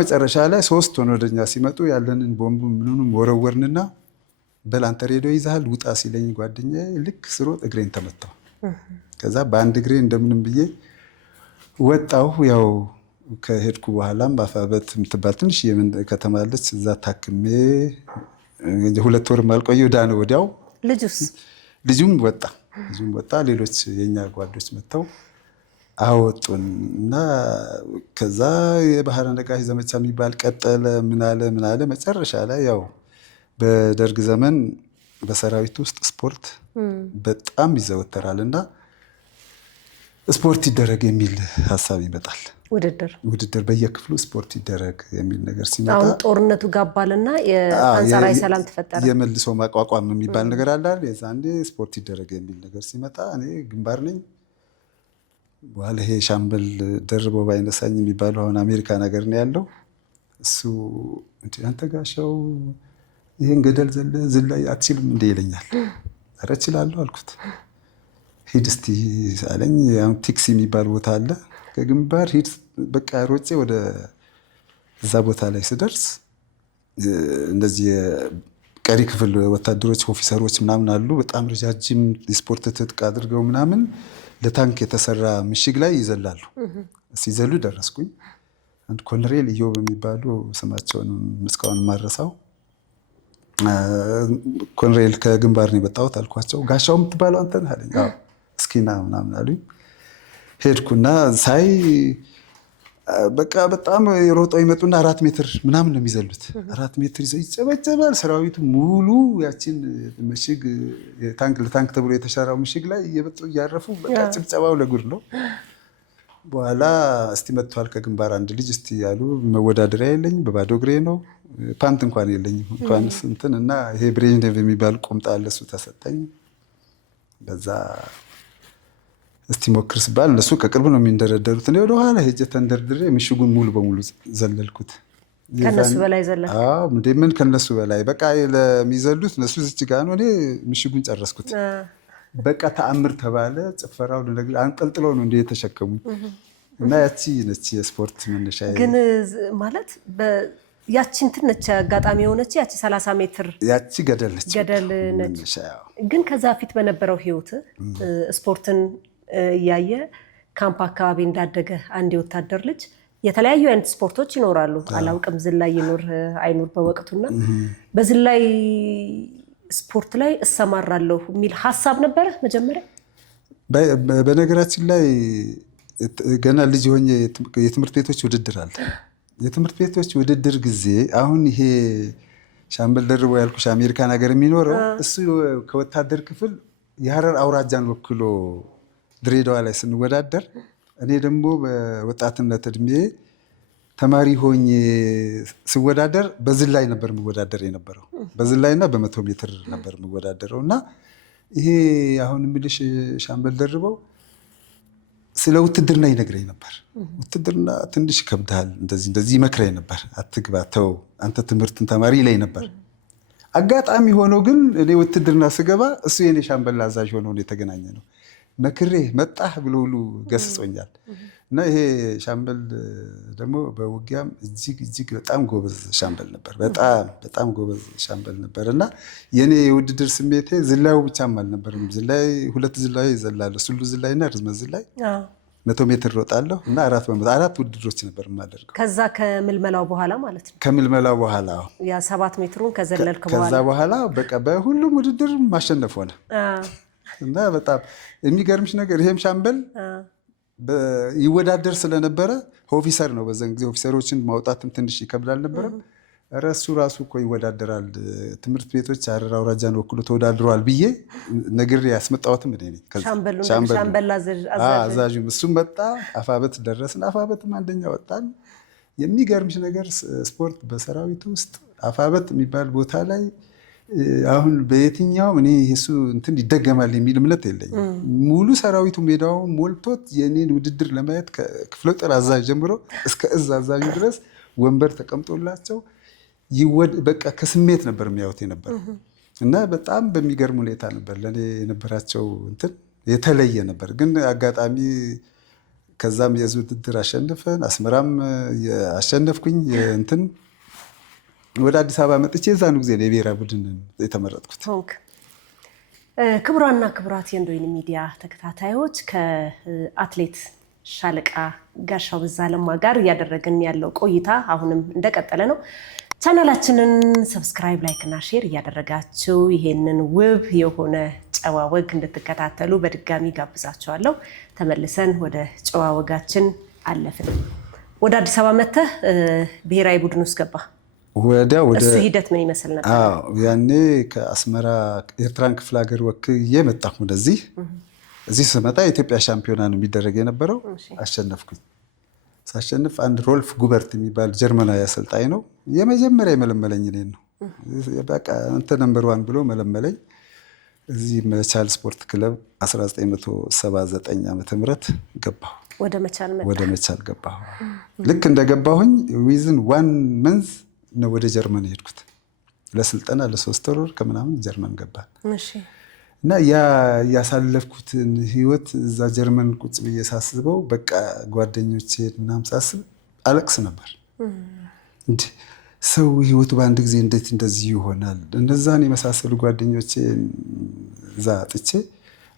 መጨረሻ ላይ 3 ሆነ ወደኛ ሲመጡ ያለንን ቦምቡ ምኑንም ወረወርንና በል አንተ ሬዲዮ ይዘሃል ውጣ ሲለኝ ጓደኛዬ ልክ ስሮጥ እግሬን ተመታው። ከዛ በአንድ እግሬ እንደምንም ብዬ ወጣሁ። ያው ከሄድኩ በኋላም በአፋበት የምትባል ትንሽ ከተማ አለች። እዛ ታክሜ 2 ወር አልቆየሁ ዳነ ወዲያው። ልጁም ወጣ። ሌሎች የኛ ጓዶች መጥተው አወጡን እና ከዛ የባህረ ነጋሽ ዘመቻ የሚባል ቀጠለ። ምን አለ መጨረሻ ላይ ያው በደርግ ዘመን በሰራዊት ውስጥ ስፖርት በጣም ይዘወተራል እና ስፖርት ይደረግ የሚል ሀሳብ ይመጣል። ውድድር በየክፍሉ ስፖርት ይደረግ የሚል ነገር ሲመጣ አሁን ጦርነቱ ጋባልና የአንጻራዊ ሰላም ተፈጠረ። የመልሶ ማቋቋም የሚባል ነገር አለ። የዛኔ ስፖርት ይደረግ የሚል ነገር ሲመጣ እኔ ግንባር ነኝ። በኋላ ይሄ ሻምበል ደርበው ባይነሳኝ የሚባለው አሁን አሜሪካ ነገር ነው ያለው። እሱ አንተ ጋሻው ይሄን ገደል ዝላይ አትችልም እንዴ ይለኛል። ኧረ እችላለሁ አልኩት። ሂድ እስቲ አለኝ። ቲክሲ የሚባል ቦታ አለ ከግንባር ሂድ። በቃ ሮጬ ወደ እዛ ቦታ ላይ ስደርስ እንደዚህ ቀሪ ክፍል ወታደሮች ኦፊሰሮች ምናምን አሉ። በጣም ረጃጅም የስፖርት ትጥቅ አድርገው ምናምን ለታንክ የተሰራ ምሽግ ላይ ይዘላሉ። ሲዘሉ ደረስኩኝ። አንድ ኮሎኔል ኢዮብ የሚባሉ ስማቸውን እስካሁን ማረሳው ኮሎኔል ከግንባር ነው የመጣሁት አልኳቸው። ጋሻው የምትባለው አንተ ነህ አለኝ። አዎ እስኪና ምናምን አሉኝ። ሄድኩና ሳይ በቃ በጣም የሮጠው ይመጡና 4 ሜትር ምናምን ነው የሚዘሉት። 4 ሜትር ይዘው ይጨበጨባል ሰራዊቱ ሙሉ። ያችን ምሽግ ለታንክ ተብሎ የተሰራው ምሽግ ላይ እየመጡ እያረፉ በቃ ጭብጨባው ለጉድ ነው። በኋላ እስቲ መጥቷል ከግንባር አንድ ልጅ እስቲ ያሉ። መወዳደሪያ የለኝም በባዶ እግሬ ነው። ፓንት እንኳን የለኝም እንኳን እንትን እና ይሄ ብሬዥኔቭ የሚባል ቁምጣ አለ እሱ ተሰጠኝ። በዛ እስቲ ሞክር ስባል እነሱ ከቅርብ ነው የሚንደረደሩት። እኔ ወደኋላ ሄጄ ተንደርድሬ ምሽጉን ሙሉ በሙሉ ዘለልኩት። ከነሱ በላይ ዘለልኩት። ምን ከነሱ በላይ በቃ ለሚዘሉት እነሱ እዚህ ጋር ነው፣ እኔ ምሽጉን ጨረስኩት። በቃ ተአምር ተባለ። ጭፈራው አንጠልጥለው ነው እንደ የተሸከሙኝ። እና ያቺ ነች የስፖርት መነሻ። ግን ማለት ያቺ እንትን ነች አጋጣሚ የሆነች ያቺ 30 ሜትር ያቺ ገደል ነች። ግን ከዛ ፊት በነበረው ህይወት ስፖርትን እያየ ካምፕ አካባቢ እንዳደገ አንድ የወታደር ልጅ የተለያዩ አይነት ስፖርቶች ይኖራሉ። አላውቅም ዝላይ ይኖር አይኖር በወቅቱና በዝላይ ስፖርት ላይ እሰማራለሁ የሚል ሀሳብ ነበረ መጀመሪያ? በነገራችን ላይ ገና ልጅ ሆኜ የትምህርት ቤቶች ውድድር አለ። የትምህርት ቤቶች ውድድር ጊዜ አሁን ይሄ ሻምበል ደርቦ ያልኩሽ አሜሪካን ሀገር የሚኖረው እሱ ከወታደር ክፍል የሀረር አውራጃን ወክሎ ድሬዳዋ ላይ ስንወዳደር፣ እኔ ደግሞ በወጣትነት እድሜ ተማሪ ሆኜ ስወዳደር በዝላይ ነበር የምወዳደር የነበረው። በዝላይና በ100 ሜትር ነበር የምወዳደረው። እና ይሄ አሁን የምልሽ ሻምበል ደርበው ስለ ውትድርና ይነግረኝ ነበር። ውትድርና ትንሽ ይከብዳል እንደዚህ ይመክረኝ ነበር። አትግባ ተው አንተ ትምህርትን ተማሪ ይለኝ ነበር። አጋጣሚ ሆኖ ግን እኔ ውትድርና ስገባ እሱ የኔ ሻምበል አዛዥ ሆኖ የተገናኘ ነው። መክሬ መጣህ ብሎ ሁሉ ገስጾኛል። እና ይሄ ሻምበል ደግሞ በውጊያም እጅግ በጣም ጎበዝ ሻምበል ነበር። በጣም ጎበዝ ሻምበል ነበር። እና የኔ የውድድር ስሜቴ ዝላዩ ብቻም አልነበርም። ዝላይ 2 ዝላይ እዘላለሁ። ሱሉ ዝላይ እና ርዝመት ዝላይ 100 ሜትር ሮጣለሁ እና 4 ውድድሮች ነበር የማደርገው። ከዛ ከምልመላው በኋላ ማለት ነው። ከምልመላው በኋላ ያ 7 ሜትሩን ከዘለልክ በኋላ ከዛ በኋላ በቃ በሁሉም ውድድር ማሸነፍ ሆነ። እና በጣም የሚገርምሽ ነገር ይሄም ሻምበል ይወዳደር ስለነበረ ኦፊሰር ነው በዛን ጊዜ ኦፊሰሮችን ማውጣትም ትንሽ ይከብዳል ነበረ። እሱ ራሱ እኮ ይወዳደራል ትምህርት ቤቶች ሐረር አውራጃን ወክሎ ተወዳድረዋል ብዬ ነግሬ ያስመጣሁትም እኔ ነኝ። ሻምበል አዛዡ እሱም መጣ። አፋበት ደረስን። አፋበትም አንደኛ ወጣን። የሚገርምሽ ነገር ስፖርት በሰራዊቱ ውስጥ አፋበት የሚባል ቦታ ላይ አሁን በየትኛው እኔ እሱ እንትን ይደገማል የሚል እምነት የለኝም። ሙሉ ሰራዊቱ ሜዳውን ሞልቶት የኔን ውድድር ለማየት ከክፍለ ጦር አዛዥ ጀምሮ እስከ እዝ አዛዡ ድረስ ወንበር ተቀምጦላቸው በቃ ከስሜት ነበር የሚያዩት ነበር እና በጣም በሚገርም ሁኔታ ነበር ለኔ የነበራቸው እንትን የተለየ ነበር። ግን አጋጣሚ ከዛም የዙ ውድድር አሸንፈን አስመራም አሸነፍኩኝ እንትን ወደ አዲስ አበባ መጥቼ የዛኑ ጊዜ የብሔራዊ ቡድን የተመረጥኩት። ክቡራና ክቡራት የእንደ ወይን ሚዲያ ተከታታዮች ከአትሌት ሻለቃ ጋሻው በዛለማ ጋር እያደረግን ያለው ቆይታ አሁንም እንደቀጠለ ነው። ቻናላችንን ሰብስክራይብ፣ ላይክ እና ሼር እያደረጋችሁ ይሄንን ውብ የሆነ ጨዋ ወግ እንድትከታተሉ በድጋሚ ጋብዛችኋለሁ። ተመልሰን ወደ ጨዋ ወጋችን አለፍን። ወደ አዲስ አበባ መጥተህ ብሔራዊ ቡድን ውስጥ ገባ። እሱ ሂደት ምን ይመስል ነበር? ያኔ ከአስመራ ኤርትራን ክፍለ ሀገር ወክዬ መጣሁ ወደዚህ። እዚህ ስመጣ የኢትዮጵያ ሻምፒዮና ነው የሚደረግ የነበረው። አሸነፍኩኝ። ሳሸንፍ አንድ ሮልፍ ጉበርት የሚባል ጀርመናዊ አሰልጣኝ ነው የመጀመሪያ የመለመለኝ እኔን ነው። በቃ አንተ ነምበር 1 ብሎ መለመለኝ። እዚህ መቻል ስፖርት ክለብ 1979 ዓመተ ምህረት ገባሁ። ወደ መቻል ገባሁ። ልክ እንደገባሁኝ ዊዝን 1 መንዝ ነው ወደ ጀርመን ሄድኩት ለስልጠና ለ3 ወር ከምናምን ጀርመን ገባል። እና ያሳለፍኩትን ህይወት እዛ ጀርመን ቁጭ ብዬ ሳስበው በቃ ጓደኞቼ ምናምን ሳስብ አለቅስ ነበር። እንዴ ሰው ህይወቱ በአንድ ጊዜ እንዴት እንደዚህ ይሆናል? እነዛን የመሳሰሉ ጓደኞቼ እዛ አጥቼ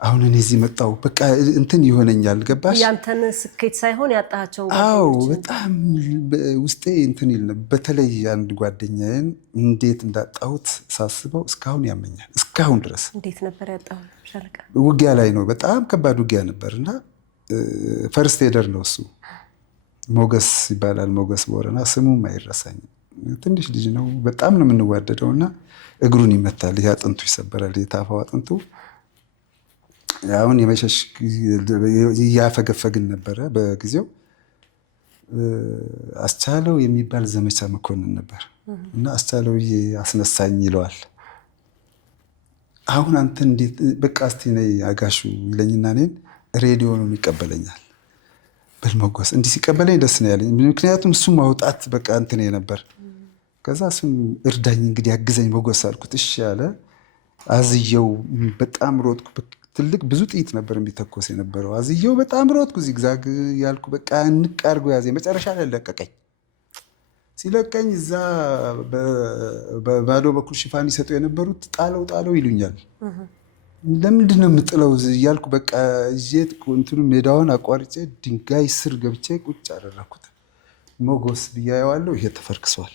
አሁን እኔ እዚህ መጣሁ በቃ እንትን ይሆነኛል። ገባሽ? ያንተን ስኬት ሳይሆን ያጣቸው ጓደኞች። አዎ በጣም ውስጤ እንትን ይል ነበር። በተለይ አንድ ጓደኛዬን እንዴት እንዳጣሁት ሳስበው እስካሁን ያመኛል። እስካሁን ድረስ እንዴት ነበር ያጣው? ሻለቃ ውጊያ ላይ ነው። በጣም ከባድ ውጊያ ነበርና ፈርስት ኤደር ነው እሱ። ሞገስ ይባላል። ሞገስ ቦረና ስሙም አይረሳኝም። ትንሽ ልጅ ነው። በጣም ነው የምንዋደደውና እግሩን ይመታል። ይሄ አጥንቱ ይሰበራል። የታፋው አጥንቱ አሁን የመሸሽ እያፈገፈግን ነበረ በጊዜው። አስቻለው የሚባል ዘመቻ መኮንን ነበር እና አስቻለው አስነሳኝ ይለዋል። አሁን አንተ እንዴት በቃ እስቲ ነይ አጋሹ ይለኝና እኔን ሬዲዮኑን ይቀበለኛል። በልሞገስ እንዲህ ሲቀበለኝ ደስ ነው ያለኝ። ምክንያቱም እሱ ማውጣት በቃ እንትን ነበር። ከዛ እሱም እርዳኝ እንግዲህ አግዘኝ ሞገስ አልኩት። እሺ ያለ አዝየው በጣም ሮጥኩ። ትልቅ ብዙ ጥይት ነበር የሚተኮስ የነበረው። አዝየው በጣም ሮጥኩ። ዚግዛግ ያልኩ በቃ እንቅ አድርጎ ያዘ። መጨረሻ ላይ ለቀቀኝ። ሲለቀኝ እዛ በባዶ በኩል ሽፋን ይሰጡ የነበሩት ጣለው ይሉኛል። ለምንድን ነው የምጥለው እያልኩ በቃ እጄት እንትኑ ሜዳውን አቋርጬ ድንጋይ ስር ገብቼ ቁጭ አደረኩት። ሞገስ ብያየዋለሁ። ይሄ ተፈርክሷል።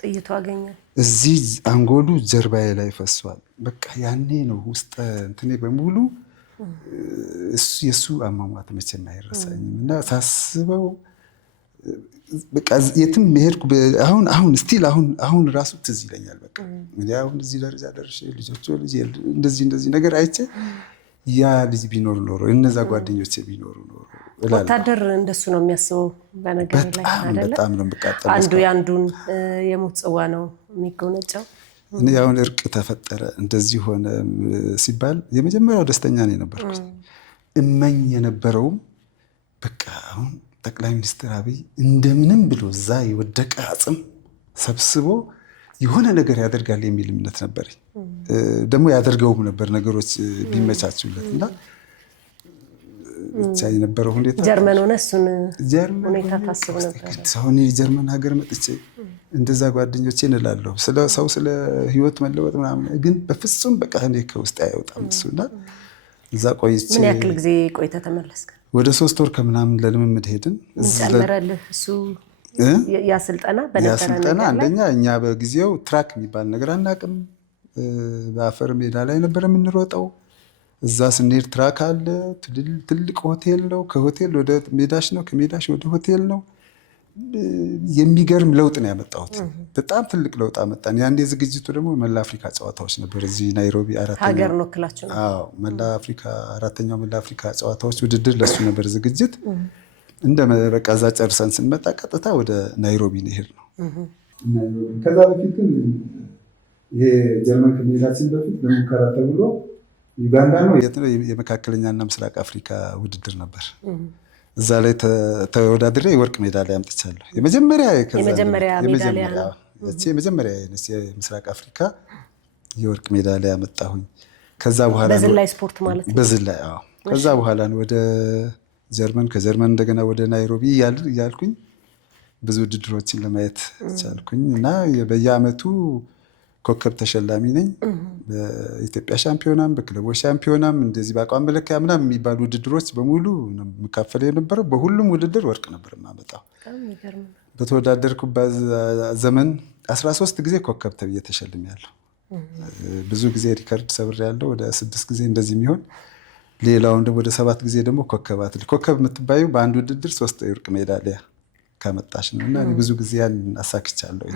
ጥይቱ አገኘ። እዚህ አንጎሉ ጀርባዬ ላይ ፈሷል። በቃ ያኔ ነው ውስጥ እንትኔ በሙሉ የሱ አሟሟት መቼም አይረሳኝም። እና ሳስበው በቃ የትም መሄድኩ አሁን ስቲል አሁን ራሱ ትዝ ይለኛል። በቃ እኔ አሁን እዚህ ደረጃ ደርሼ ልጆች እንደዚህ ነገር አይቼ ያ ልጅ ቢኖር ኖሮ እነዛ ጓደኞቼ ቢኖሩ ኖሮ ወታደር እንደሱ ነው የሚያስበው። በነገር ላይ አይደለ? በጣም ነው የምቃጠለው። አንዱ ያንዱን የሞት ጽዋ ነው የሚጎነጨው። እኔ አሁን እርቅ ተፈጠረ እንደዚህ ሆነ ሲባል የመጀመሪያው ደስተኛ ነው የነበርኩት። እመኝ የነበረውም በቃ አሁን ጠቅላይ ሚኒስትር አብይ እንደምንም ብሎ እዛ የወደቀ አጽም ሰብስቦ የሆነ ነገር ያደርጋል የሚል እምነት ነበረኝ። ደግሞ ያደርገውም ነበር ነገሮች ቢመቻቹለት እና ብቻ የነበረው ሁኔታ ጀርመን ሆነ እሱን ሁኔታ ታስቡ ነበር። አሁን ጀርመን ሀገር መጥቼ እንደዛ ጓደኞቼ እንላለሁ ስለ ህይወት መለወጥ ምናምን፣ ግን በፍጹም በቃ እኔ ከውስጥ አይወጣም እሱና እዛ ቆይቼ። ምን ያክል ጊዜ ቆይተህ ተመለስክ? ወደ 3 ወር ከምናምን ለልምምድ ሄድን። ጨመረልህ እሱ ያ ስልጠና? አንደኛ እኛ በጊዜው ትራክ የሚባል ነገር አናውቅም። በአፈር ሜዳ ላይ ነበር የምንሮጠው። እዛ ስንሄድ ትራክ አለ፣ ትልቅ ሆቴል ነው። ከሆቴል ወደ ሜዳሽ ነው፣ ከሜዳሽ ወደ ሆቴል ነው። የሚገርም ለውጥ ነው ያመጣሁት። በጣም ትልቅ ለውጥ አመጣን። ያንዴ ዝግጅቱ ደግሞ መላ አፍሪካ ጨዋታዎች ነበር እዚህ ናይሮቢ ሀገር ነው ክላችሁ። አዎ መላ አፍሪካ አራተኛው መላ አፍሪካ ጨዋታዎች ውድድር ለሱ ነበር ዝግጅት። እንደ በቃ እዛ ጨርሰን ስንመጣ ቀጥታ ወደ ናይሮቢ ነው የሄድነው። ከዛ በፊት ግን ይሄ ጀርመን ከመሄዳችን በፊት ለሙከራ ተብሎ ዩጋንዳ ነው የመካከለኛና ምስራቅ አፍሪካ ውድድር ነበር። እዛ ላይ ተወዳድሬ የወርቅ ሜዳሊያ አምጥቻለሁ። የመጀመሪያ የምስራቅ አፍሪካ የወርቅ ሜዳሊያ አመጣሁኝ። ከዛ በኋላ በዝላይ ስፖርት ማለት ነው። በዝላይ አዎ። ከዛ በኋላ ነው ወደ ጀርመን፣ ከጀርመን እንደገና ወደ ናይሮቢ እያልኩኝ ብዙ ውድድሮችን ለማየት ቻልኩኝ እና በየአመቱ ኮከብ ተሸላሚ ነኝ። በኢትዮጵያ ሻምፒዮናም በክለቦች ሻምፒዮናም እንደዚህ በአቋም መለኪያ ምናምን የሚባሉ ውድድሮች በሙሉ የምካፈል የነበረው በሁሉም ውድድር ወርቅ ነበር የማመጣው። በተወዳደርኩበት ዘመን 13 ጊዜ ኮከብ ተብዬ ተሸልሜያለሁ። ብዙ ጊዜ ሪከርድ ሰብሬያለሁ፣ ወደ 6 ጊዜ እንደዚህ የሚሆን ሌላውን ደግሞ ወደ 7 ጊዜ ደግሞ ኮከብ የምትባዩ በአንድ ውድድር 3 የወርቅ ሜዳሊያ ካመጣሽ ነው እና ብዙ ጊዜ ያን አሳክቻለሁ።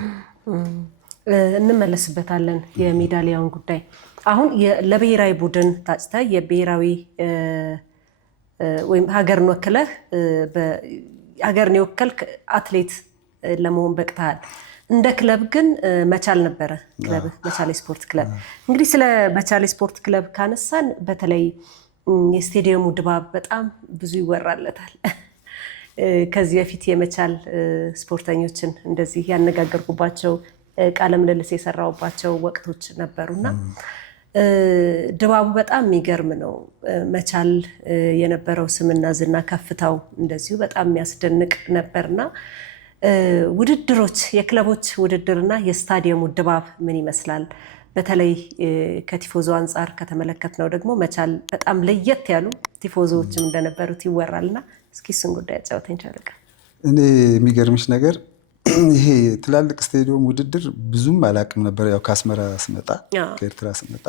እንመለስበታለን የሜዳሊያውን ጉዳይ። አሁን ለብሔራዊ ቡድን ታጭተህ የብሔራዊ ወይም ሀገርን ወክለህ ሀገርን የወከልክ አትሌት ለመሆን በቅተሃል። እንደ ክለብ ግን መቻል ነበረ ክለብ መቻል ስፖርት ክለብ። እንግዲህ ስለ መቻል ስፖርት ክለብ ካነሳን በተለይ የስቴዲየሙ ድባብ በጣም ብዙ ይወራለታል። ከዚህ በፊት የመቻል ስፖርተኞችን እንደዚህ ያነጋገርኩባቸው ቃለ ምልልስ የሰራሁባቸው ወቅቶች ነበሩና ድባቡ በጣም የሚገርም ነው። መቻል የነበረው ስምና ዝና ከፍታው እንደዚሁ በጣም የሚያስደንቅ ነበርና ውድድሮች፣ የክለቦች ውድድርና የስታዲየሙ ድባብ ምን ይመስላል? በተለይ ከቲፎዞ አንጻር ከተመለከትነው ደግሞ መቻል በጣም ለየት ያሉ ቲፎዞዎችም እንደነበሩት ይወራልና እስኪ እሱን ጉዳይ አጫውተኝ ቻለቃ። እኔ የሚገርምሽ ነገር ይሄ ትላልቅ ስቴዲየም ውድድር ብዙም አላቅም ነበር። ያው ከአስመራ ስመጣ ከኤርትራ ስመጣ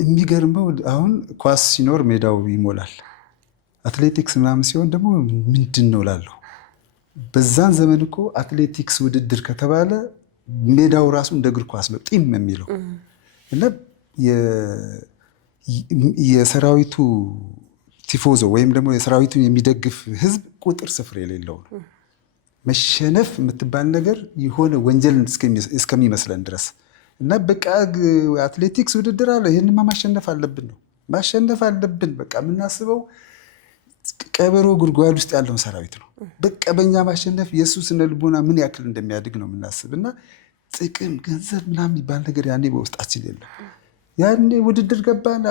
የሚገርመው አሁን ኳስ ሲኖር ሜዳው ይሞላል። አትሌቲክስ ምናምን ሲሆን ደግሞ ምንድን ነው ላለሁ። በዛን ዘመን እኮ አትሌቲክስ ውድድር ከተባለ ሜዳው ራሱ እንደ እግር ኳስ ነው ጢም የሚለው እና የሰራዊቱ ቲፎዞ ወይም ደግሞ የሰራዊቱን የሚደግፍ ህዝብ ቁጥር ስፍር የሌለው ነው። መሸነፍ የምትባል ነገር የሆነ ወንጀል እስከሚመስለን ድረስ እና በቃ አትሌቲክስ ውድድር አለ፣ ይህንማ ማሸነፍ አለብን ነው ማሸነፍ አለብን። በቃ የምናስበው ቀበሮ ጉድጓድ ውስጥ ያለውን ሰራዊት ነው። በቃ በእኛ ማሸነፍ የእሱ ስነ ልቦና ምን ያክል እንደሚያድግ ነው የምናስብ እና ጥቅም፣ ገንዘብ ምናምን የሚባል ነገር ያኔ በውስጣችን የለም። ያኔ ውድድር ገባን፣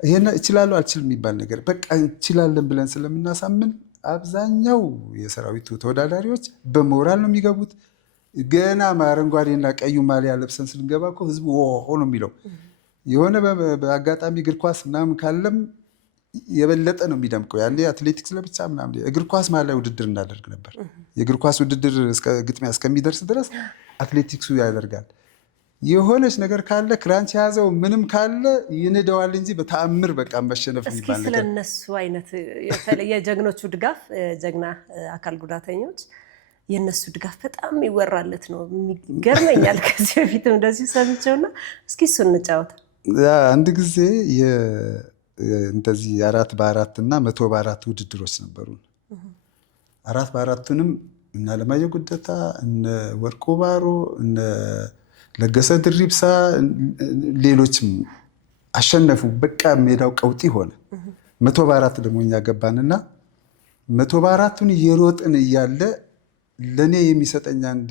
ይሄን እችላለሁ አልችልም የሚባል ነገር በቃ እንችላለን ብለን ስለምናሳምን አብዛኛው የሰራዊቱ ተወዳዳሪዎች በሞራል ነው የሚገቡት። ገና አረንጓዴና ቀዩ ማሊያ ለብሰን ስንገባ እኮ ህዝቡ ሆኖ የሚለው የሆነ በአጋጣሚ እግር ኳስ ምናምን ካለም የበለጠ ነው የሚደምቀው። ያኔ አትሌቲክስ ለብቻ ምናምን እግር ኳስ ማሊያ ውድድር እናደርግ ነበር። የእግር ኳስ ውድድር ግጥሚያ እስከሚደርስ ድረስ አትሌቲክሱ ያደርጋል። የሆነች ነገር ካለ ክራንች የያዘው ምንም ካለ ይንደዋል እንጂ በተአምር በቃ መሸነፍ የሚባል ነገር። ስለነሱ አይነት የጀግኖቹ ድጋፍ፣ ጀግና አካል ጉዳተኞች የነሱ ድጋፍ በጣም ይወራለት ነው። ይገርመኛል። ከዚህ በፊትም እንደዚሁ ሰምቼውና እስኪ እሱ እንጫወት። አንድ ጊዜ እንደዚህ 4x4 እና 100x4 ውድድሮች ነበሩን። 4x4ቱንም እነ አለማየሁ ጉደታ፣ እነ ወርቁ ባሮ፣ እነ ለገሰ ድሪብሳ ሌሎችም አሸነፉ። በቃ ሜዳው ቀውጢ ሆነ። 100x4 ደግሞ እኛ ገባንና 100x4ቱን እየሮጥን እያለ ለእኔ የሚሰጠኝ አንድ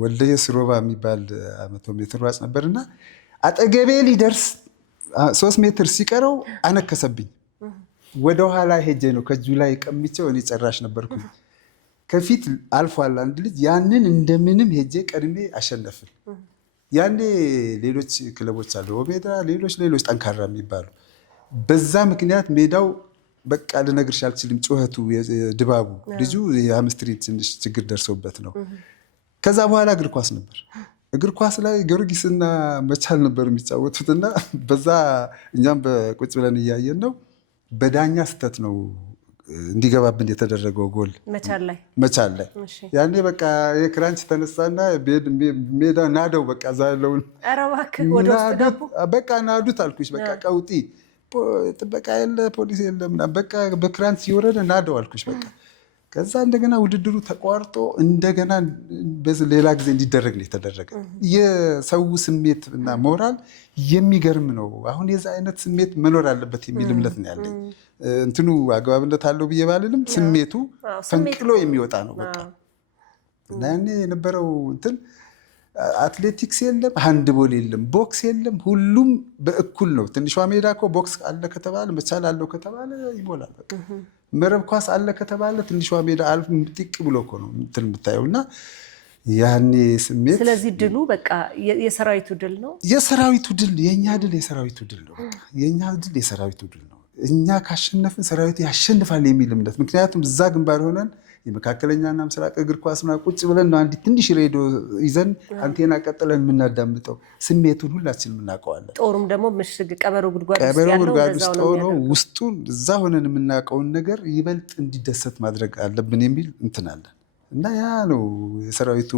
ወልደየስ ሮባ የሚባል 100 ሜትር ሯጭ ነበርና አጠገቤ ሊደርስ 3 ሜትር ሲቀረው አነከሰብኝ። ወደኋላ ሄጄ ነው ከእጁ ላይ ቀምቼው እኔ ጨራሽ ነበርኩኝ። ከፊት አልፏል አንድ ልጅ፣ ያንን እንደምንም ሄጄ ቀድሜ አሸነፍን። ያኔ ሌሎች ክለቦች አሉ ኦቤዳ፣ ሌሎች ጠንካራ የሚባሉ። በዛ ምክንያት ሜዳው በቃ ልነግርሽ አልችልም፣ ጩኸቱ፣ ድባቡ። ልጁ የሃምስትሪንግ ትንሽ ችግር ደርሶበት ነው። ከዛ በኋላ እግር ኳስ ነበር። እግር ኳስ ላይ ጊዮርጊስና መቻል ነበር የሚጫወቱትና በዛ እኛም በቁጭ ብለን እያየን ነው። በዳኛ ስህተት ነው እንዲገባብን የተደረገው ጎል መቻል ላይ። ያኔ በቃ የክራንች ተነሳና ሜዳ ናደው በቃ እዛ ያለውን በቃ ናዱት አልኩሽ። በቃ ቀውጢ ጥበቃ የለ ፖሊስ የለ ምናምን በቃ በክራንች እየወረደ ናደው አልኩሽ በቃ። ከዛ እንደገና ውድድሩ ተቋርጦ እንደገና ሌላ ጊዜ እንዲደረግ ነው የተደረገ። የሰው ስሜት እና ሞራል የሚገርም ነው። አሁን የዛ አይነት ስሜት መኖር አለበት የሚል እምነት ነው ያለኝ። እንትኑ አግባብነት አለው ብዬ ባልልም ስሜቱ ፈንቅሎ የሚወጣ ነው በቃ። እና ያኔ የነበረው እንትን አትሌቲክስ የለም፣ ሃንድቦል የለም፣ ቦክስ የለም። ሁሉም በእኩል ነው። ትንሿ ሜዳ እኮ ቦክስ አለ ከተባለ መቻል አለው ከተባለ ይሞላል በቃ። መረብ ኳስ አለ ከተባለ ትንሿ ሜዳ አልፍ ጥቅ ብሎ እኮ ነው እንትን የምታየው። እና ያኔ ስሜት ስለዚህ ድሉ በቃ የሰራዊቱ ድል ነው። የሰራዊቱ ድል የኛ ድል የሰራዊቱ ድል ነው። በቃ የኛ ድል የሰራዊቱ ድል ነው። እኛ ካሸነፍን ሰራዊቱ ያሸንፋል የሚል እምነት። ምክንያቱም እዛ ግንባር ሆነን የመካከለኛና ምስራቅ እግር ኳስ ቁጭ ብለን ነው አንዲት ትንሽ ሬዲዮ ይዘን አንቴና ቀጥለን የምናዳምጠው። ስሜቱን ሁላችንም እናውቀዋለን። ጦሩም ደግሞ ምሽግ ቀበሮ ጉድጓድ ውስጥ ሆኖ ውስጡን እዛ ሆነን የምናውቀውን ነገር ይበልጥ እንዲደሰት ማድረግ አለብን የሚል እንትን አለን። እና ያ ነው የሰራዊቱ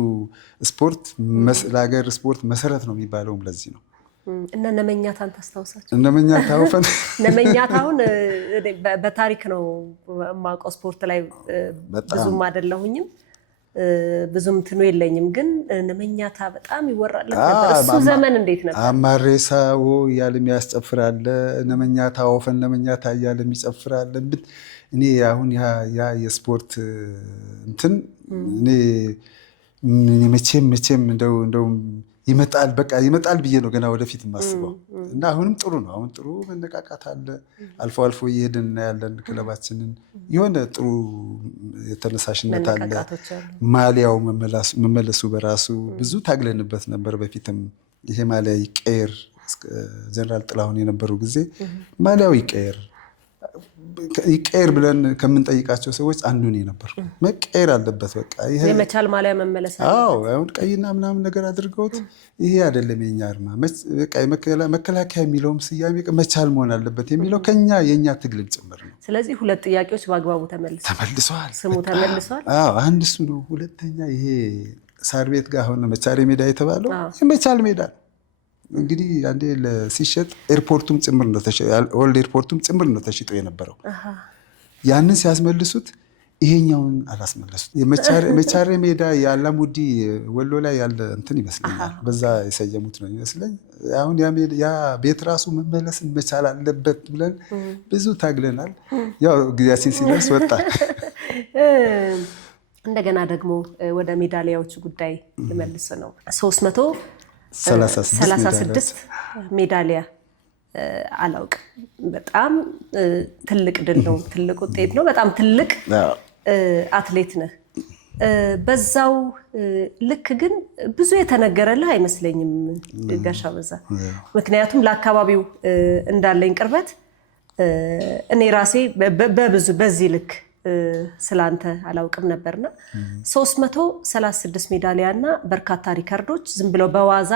ስፖርት ለሀገር ስፖርት መሰረት ነው የሚባለውም ለዚህ ነው። እና ነመኛታን ታስታውሳቸው? ነመኛታውን በታሪክ ነው የማውቀው። ስፖርት ላይ ብዙም አይደለሁኝም፣ ብዙም ትኑ የለኝም። ግን ነመኛታ በጣም ይወራለት ነበር። እሱ ዘመን እንዴት ነበር? አማሬሳው እያለም ያስጨፍራል። ነመኛታ ወፈን ነመኛታ እያለም ይጨፍራል። እኔ አሁን ያ የስፖርት እንትን እኔ መቼም እንደው ይመጣል በቃ ይመጣል ብዬ ነው ገና ወደፊት የማስበው። እና አሁንም ጥሩ ነው። አሁን ጥሩ መነቃቃት አለ። አልፎ አልፎ እየሄድን እናያለን ክለባችንን። የሆነ ጥሩ የተነሳሽነት አለ። ማሊያው መመለሱ በራሱ ብዙ ታግለንበት ነበር። በፊትም ይሄ ማሊያ ይቀየር፣ ጀነራል ጥላሁን የነበሩ ጊዜ ማሊያው ይቀየር ብለን ከምንጠይቃቸው ሰዎች አንዱ ነው የነበርኩ። መቀየር አለበት በቃ ይሄ የመቻል ማሊያ መመለስ አለ። አሁን ቀይና ምናምን ነገር አድርገውት ይሄ አይደለም የኛ አርማ በቃ መከላከያ የሚለውም ስያሜ መቻል መሆን አለበት የሚለው የኛ ትግልም ጭምር ነው። ስለዚህ ሁለት ጥያቄዎች በአግባቡ ተመልሰዋል። ስሙ ተመልሰዋል። አንድ እሱ ነው። ሁለተኛ ይሄ ሳር ቤት ጋር አሁን መቻል ሜዳ የተባለው የመቻል ሜዳ ነው። እንግዲህ አንዴ ሲሸጥ ኤርፖርቱም ጭምር ነው ወልድ ኤርፖርቱም ጭምር ነው ተሽጦ የነበረው። ያንን ሲያስመልሱት ይሄኛውን አላስመለሱት። የመቻሬ ሜዳ የአላሙዲ ወሎ ላይ ያለ እንትን ይመስለኛል፣ በዛ የሰየሙት ነው ይመስለኝ። አሁን ያ ቤት ራሱ መመለስን መቻል አለበት ብለን ብዙ ታግለናል። ያው ጊዜያችን ሲደርስ ወጣ። እንደገና ደግሞ ወደ ሜዳሊያዎቹ ጉዳይ ልመልስ ነው። 336 ሜዳሊያ አላውቅም። በጣም ትልቅ ድል ነው፣ ትልቅ ውጤት ነው። በጣም ትልቅ አትሌት ነህ። በዛው ልክ ግን ብዙ የተነገረልህ አይመስለኝም ጋሻ በዛ። ምክንያቱም ለአካባቢው እንዳለኝ ቅርበት እኔ ራሴ በዚህ ልክ ስላንተ አላውቅም ነበርና 336 ሜዳሊያ እና በርካታ ሪከርዶች ዝም ብለው በዋዛ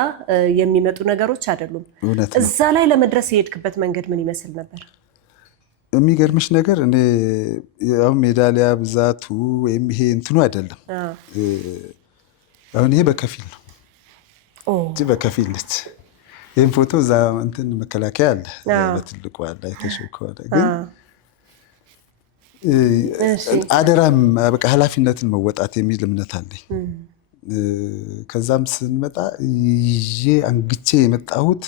የሚመጡ ነገሮች አይደሉም። እዛ ላይ ለመድረስ የሄድክበት መንገድ ምን ይመስል ነበር? የሚገርምሽ ነገር እኔ ያው ሜዳሊያ ብዛቱ ወይም ይሄ እንትኑ አይደለም። አሁን ይሄ በከፊል ነው እንጂ በከፊል ነች። ይህም ፎቶ እዛ እንትን መከላከያ አለ በትልቁ አለ አይተሽው ከሆነ ግን አደራም በቃ ኃላፊነትን መወጣት የሚል እምነት አለኝ። ከዛም ስንመጣ ይዤ አንግቼ የመጣሁት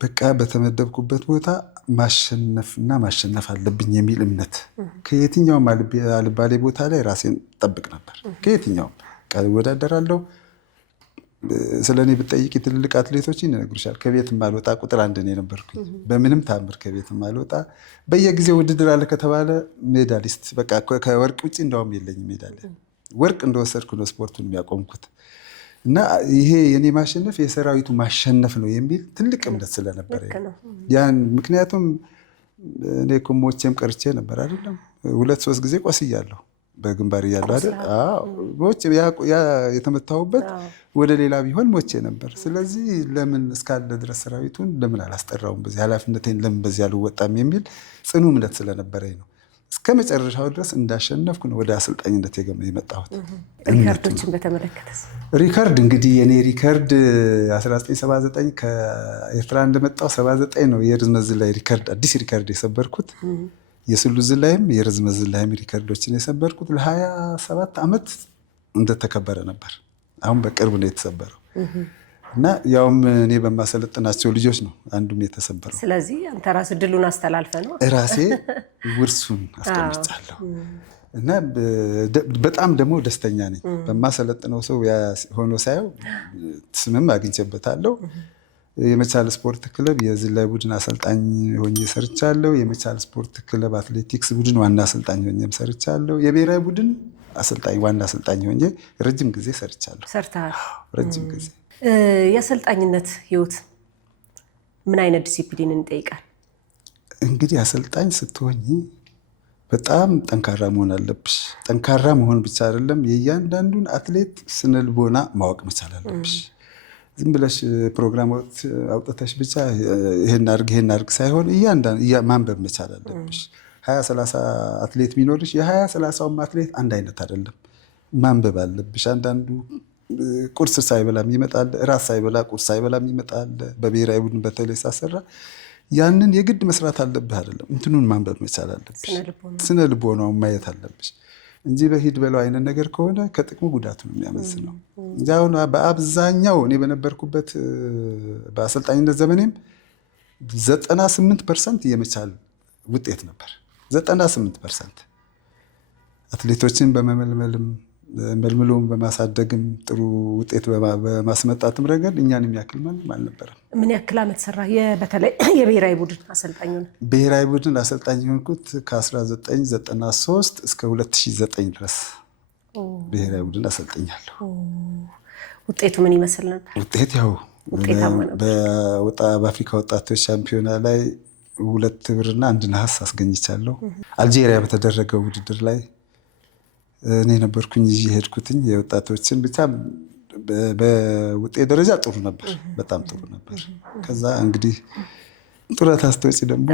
በቃ በተመደብኩበት ቦታ ማሸነፍና ማሸነፍ አለብኝ የሚል እምነት ከየትኛውም አልባሌ ቦታ ላይ ራሴን ጠብቅ ነበር። ከየትኛውም እወዳደራለሁ። ስለኔ ብትጠይቂ ትልልቅ አትሌቶች ይነግሩሻል። ከቤት ማልወጣ ቁጥር አንድ ነው የነበርኩኝ። በምንም ታምር ከቤት ማልወጣ። በየጊዜው ውድድር አለ ከተባለ ሜዳሊስት በቃ ከወርቅ ውጭ እንደውም የለኝም ሜዳሊያ። ወርቅ እንደወሰድኩ ነው ስፖርቱን የሚያቆምኩት። እና ይሄ የኔ ማሸነፍ የሰራዊቱ ማሸነፍ ነው የሚል ትልቅ እምነት ስለነበረ ያን ምክንያቱም እኔ ሞቼም ቀርቼ ነበር አይደለም 2-3 ጊዜ ቆስያለሁ። በግንባር እያለሁ አይደል? ሞቼ ያ የተመታሁበት ወደ ሌላ ቢሆን ሞቼ ነበር። ስለዚህ ለምን እስካለ ድረስ ሰራዊቱን ለምን አላስጠራውም? በዚህ ኃላፊነቴን ለምን በዚህ አልወጣም የሚል ጽኑ እምነት ስለነበረኝ ነው እስከ መጨረሻው ድረስ እንዳሸነፍኩ ነው ወደ አሰልጣኝነት የመጣሁት። ሪከርዶችን በተመለከተስ? ሪከርድ እንግዲህ የኔ ሪከርድ 1979 ከኤርትራ እንደመጣሁ 79 ነው የርዝመት ዝላይ ሪከርድ አዲስ ሪከርድ የሰበርኩት። የስሉስ ዝላይም የርዝመት ዝላይም ሪከርዶችን የሰበርኩት ለ27 ዓመት እንደተከበረ ነበር። አሁን በቅርብ ነው የተሰበረው እና ያውም እኔ በማሰለጥናቸው ልጆች ነው አንዱም የተሰበረው። ስለዚህ አንተ ራስህ ድሉን አስተላልፈ ነው? ራሴ ውርሱን አስቀምጫለሁ እና በጣም ደግሞ ደስተኛ ነኝ። በማሰለጥነው ሰው ሆኖ ሳየው ስምም አግኝቼበታለሁ። የመቻል ስፖርት ክለብ የዝላይ ቡድን አሰልጣኝ ሆኜ ሰርቻለሁ። የመቻል ስፖርት ክለብ አትሌቲክስ ቡድን ዋና አሰልጣኝ ሆኜም ሰርቻለሁ። የብሔራዊ ቡድን አሰልጣኝ ዋና አሰልጣኝ ሆኜ ረጅም ጊዜ ሰርቻለሁ። ሰርተሃል? ረጅም ጊዜ። የአሰልጣኝነት ህይወት ምን አይነት ዲሲፕሊንን ይጠይቃል? እንግዲህ አሰልጣኝ ስትሆኝ በጣም ጠንካራ መሆን አለብሽ። ጠንካራ መሆን ብቻ አይደለም፣ የእያንዳንዱን አትሌት ስነልቦና ማወቅ መቻል አለብሽ። ዝም ብለሽ ፕሮግራም አውጥተሽ ብቻ ይሄን አድርግ ሳይሆን ማንበብ መቻል አለብሽ። 20-30 አትሌት ቢኖርሽ የ20-30ም አትሌት አንድ አይነት አይደለም። ማንበብ አለብሽ። አንዳንዱ ቁርስ ሳይበላም ይመጣል፣ ራስ ሳይበላ ቁርስ ሳይበላም ይመጣል። በብሔራዊ ቡድን በተለይ ሳሰራ ያንን የግድ መስራት አለብህ አይደለም፣ እንትኑን ማንበብ መቻል አለብሽ። ስነ ልቦናውን ማየት አለብሽ እንጂ በሂድ በለው አይነት ነገር ከሆነ ከጥቅሙ ጉዳቱ ነው የሚያመዝነው። እንጂ አሁን በአብዛኛው እኔ በነበርኩበት በአሰልጣኝነት ዘመኔም 98% የመቻል ውጤት ነበር። 98% አትሌቶችን በመመልመልም መልምሎም በማሳደግም ጥሩ ውጤት በማስመጣትም ረገድ እኛን የሚያክል ማንም አልነበረም። ምን ያክል ዓመት ሰራ? በተለይ የብሔራዊ ቡድን አሰልጣኝ ሆነ? ብሔራዊ ቡድን አሰልጣኝ የሆንኩት ከ1993 እስከ 2009 ድረስ ብሔራዊ ቡድን አሰልጥኛለሁ። ውጤቱ ምን ይመስል ነበር? ውጤት ያው በአፍሪካ ወጣቶች ሻምፒዮና ላይ 2 ብርና 1 ነሐስ አስገኝቻለሁ። አልጄሪያ በተደረገው ውድድር ላይ እኔ ነበርኩኝ ይዤ ሄድኩትኝ የወጣቶችን። ብቻ በውጤት ደረጃ ጥሩ ነበር፣ በጣም ጥሩ ነበር። ከዛ እንግዲህ ጡረታ ስትወጪ ደግሞ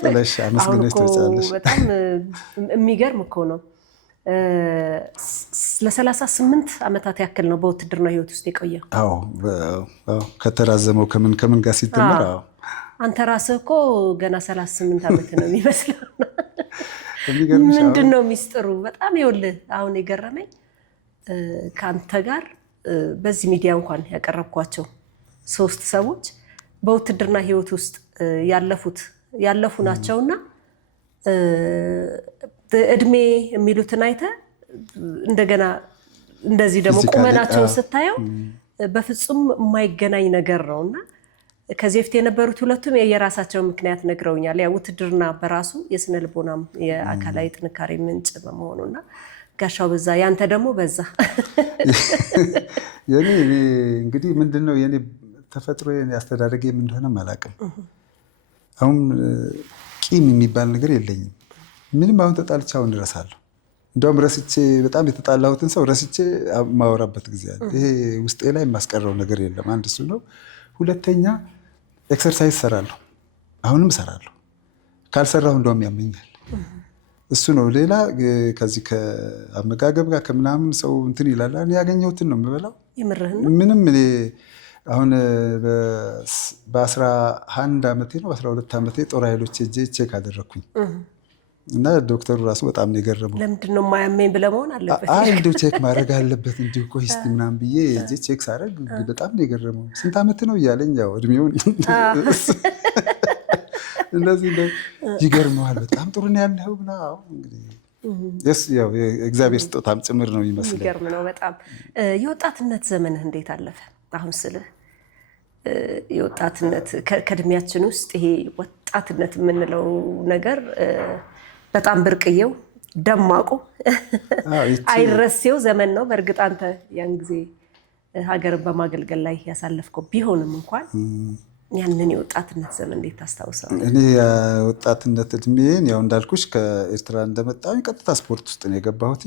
ጥለሽ አመስግነሽ ትወጫለሽ። በጣም የሚገርም እኮ ነው። ለ38 ዓመታት ያክል ነው በውትድርና ህይወት ውስጥ የቆየው። አዎ ከተራዘመው ከምን ጋር ሲደመር አንተ ራስህ እኮ ገና 38 ዓመት ነው የሚመስለው። ምንድን ነው ሚስጥሩ? በጣም ይኸውልህ አሁን የገረመኝ ከአንተ ጋር በዚህ ሚዲያ እንኳን ያቀረብኳቸው 3 ሰዎች በውትድርና ህይወት ውስጥ ያለፉ ናቸውና እድሜ የሚሉትን አይተህ እንደገና እንደዚህ ደግሞ ቁመናቸውን ስታየው በፍጹም የማይገናኝ ነገር ነውና ከዚህ በፊት የነበሩት ሁለቱም የራሳቸው ምክንያት ነግረውኛል። ያ ውትድርና በራሱ የስነ ልቦናም የአካላዊ ጥንካሬ ምንጭ በመሆኑና ጋሻው በዛ፣ ያንተ ደግሞ በዛ። የኔ እንግዲህ ምንድነው የኔ ተፈጥሮ ያስተዳደገ ምን እንደሆነ አላውቅም። አሁን ቂም የሚባል ነገር የለኝም። ምንም አሁን ተጣልቼ አሁን እረሳለሁ። እንደውም ረስቼ በጣም የተጣላሁትን ሰው ረስቼ ማወራበት ጊዜ አለ። ይሄ ውስጤ ላይ የማስቀረው ነገር የለም። አንድ እሱ ነው። ሁለተኛ ኤክሰርሳይዝ ሰራለሁ፣ አሁንም ሰራለሁ። ካልሰራሁ እንደውም ያመኛል። እሱ ነው። ሌላ ከዚህ ከአመጋገብ ጋር ከምናምን ሰው እንትን ይላል። እኔ ያገኘሁትን ነው የምበላው። ምንም እኔ አሁን በ11 ዓመቴ ነው 12 ዓመቴ ጦር ኃይሎች ሄጄ ቼክ አደረግኩኝ እና ዶክተሩ ራሱ በጣም ነው የገረመው። ለምንድን ነው የማያመኝ ብለህ መሆን አለበት? እንዲሁ ቼክ ማድረግ አለበት እንዲሁ ቆይ እስኪ ምናምን ብዬ ሄጄ ቼክ ሳደርግ በጣም ነው የገረመው። ስንት ዓመት ነው እያለኝ ያው እድሜውን እንደዚህ ይገርመዋል። በጣም ጥሩ ነው ያለው ብላ እንግዲህ ያው የእግዚአብሔር ስጦታም ጭምር ነው ይመስለኝ። ይገርም ነው በጣም። የወጣትነት ዘመንህ እንዴት አለፈ? አሁን ስልህ የወጣትነት ከእድሜያችን ውስጥ ይሄ ወጣትነት የምንለው ነገር በጣም ብርቅዬው ደማቁ አይረሴው ዘመን ነው። በእርግጥ አንተ ያን ጊዜ ሀገርን በማገልገል ላይ ያሳለፍከው ቢሆንም እንኳን ያንን የወጣትነት ዘመን እንዴት ታስታውሳለህ? እኔ የወጣትነት እድሜን ያው እንዳልኩሽ ከኤርትራ እንደመጣሁ ቀጥታ ስፖርት ውስጥ ነው የገባሁት።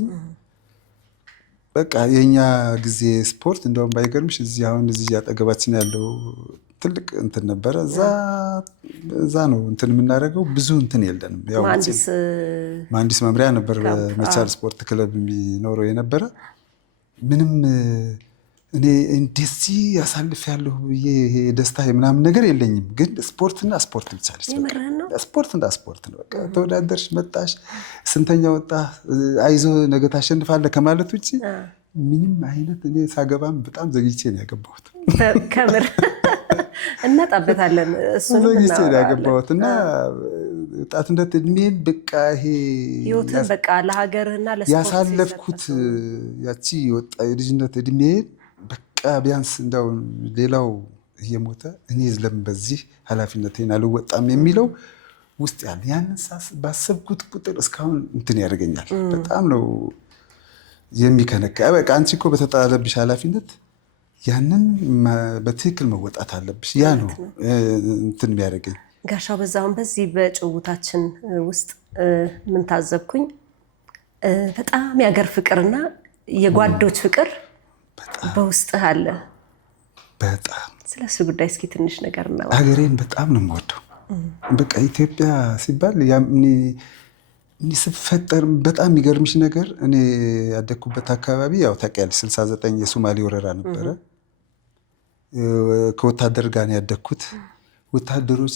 በቃ የኛ ጊዜ ስፖርት እንደውም ባይገርምሽ እዚህ አጠገባችን ያለው ትልቅ እንትን ነበረ። እዛ ነው እንትን የምናደርገው። ብዙ እንትን የለንም። ያው መሀንዲስ መምሪያ ነበር በመቻል ስፖርት ክለብ የሚኖረው የነበረ። ምንም እኔ እንደዚህ ያሳልፍ ያለሁ ብዬ ደስታ ምናምን ነገር የለኝም። ግን ስፖርትና ስፖርት ብቻ ስፖርትና ስፖርት ነው። በቃ ተወዳደርሽ መጣሽ፣ ስንተኛ ወጣ፣ አይዞ ነገ ታሸንፋለህ ከማለት ውጭ ምንም አይነት እኔ ሳገባም በጣም ዘግይቼ ነው ያገባሁት። ከምር እናጣበታለን። እሱን ዘግይቼ ነው ያገባሁት እና ወጣትነት እድሜን በቃ ይሄ ህይወትን በቃ ለሀገርና ለስፖርት ያሳለፍኩት ያቺ የልጅነት እድሜን በቃ ቢያንስ እንደው ሌላው እየሞተ እኔ ለምን በዚህ ኃላፊነቴን አልወጣም የሚለው ውስጥ ያለ ያንን ባሰብኩት ቁጥር እስካሁን እንትን ያደርገኛል። በጣም ነው የሚከነካ። በቃ አንቺ እኮ በተጣለብሽ ኃላፊነት ያንን በትክክል መወጣት አለብሽ። ያ ነው እንትን የሚያደርገኝ። ጋሻው በዛውን በዚህ በጭውታችን ውስጥ ምን ታዘብኩኝ? በጣም የሀገር ፍቅርና የጓዶች ፍቅር በውስጥህ አለ። በጣም ስለሱ ጉዳይ እስኪ ትንሽ ነገር ነው። ሀገሬን በጣም ነው የምወደው። በቃ ኢትዮጵያ ሲባል ስፈጠር በጣም የሚገርምሽ ነገር እኔ ያደግኩበት አካባቢ ያው ታውቂያለሽ 69 የሶማሌ ወረራ ነበረ። ከወታደር ጋር ነው ያደግኩት። ወታደሮች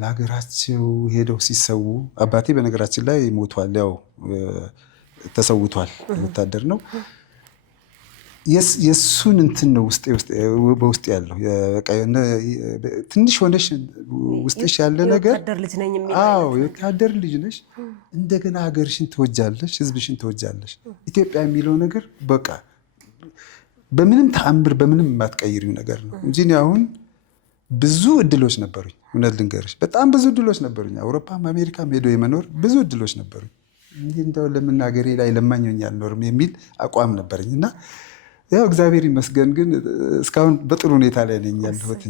ለሀገራቸው ሄደው ሲሰዉ አባቴ በነገራችን ላይ ሞቷል፣ ያው ተሰውቷል። ወታደር ነው። የሱን እንትን ነው በውስጥ ያለው ትንሽ ሆነሽ ውስጥሽ ያለ ነገር። አዎ የወታደር ልጅ ነሽ። እንደገና ሀገርሽን ትወጃለሽ፣ ህዝብሽን ትወጃለሽ። ኢትዮጵያ የሚለው ነገር በቃ በምንም ተአምር በምንም የማትቀይሪው ነገር ነው እንጂ አሁን ብዙ እድሎች ነበሩኝ። እውነት ልንገርሽ በጣም ብዙ እድሎች ነበሩኝ። አውሮፓም አሜሪካም ሄዶ የመኖር ብዙ እድሎች ነበሩኝ። እንደው ለመናገሬ ላይ ለማኞኝ አልኖርም የሚል አቋም ነበረኝ እና ያው እግዚአብሔር ይመስገን ግን እስካሁን በጥሩ ሁኔታ ላይ ነኝ ያለሁት።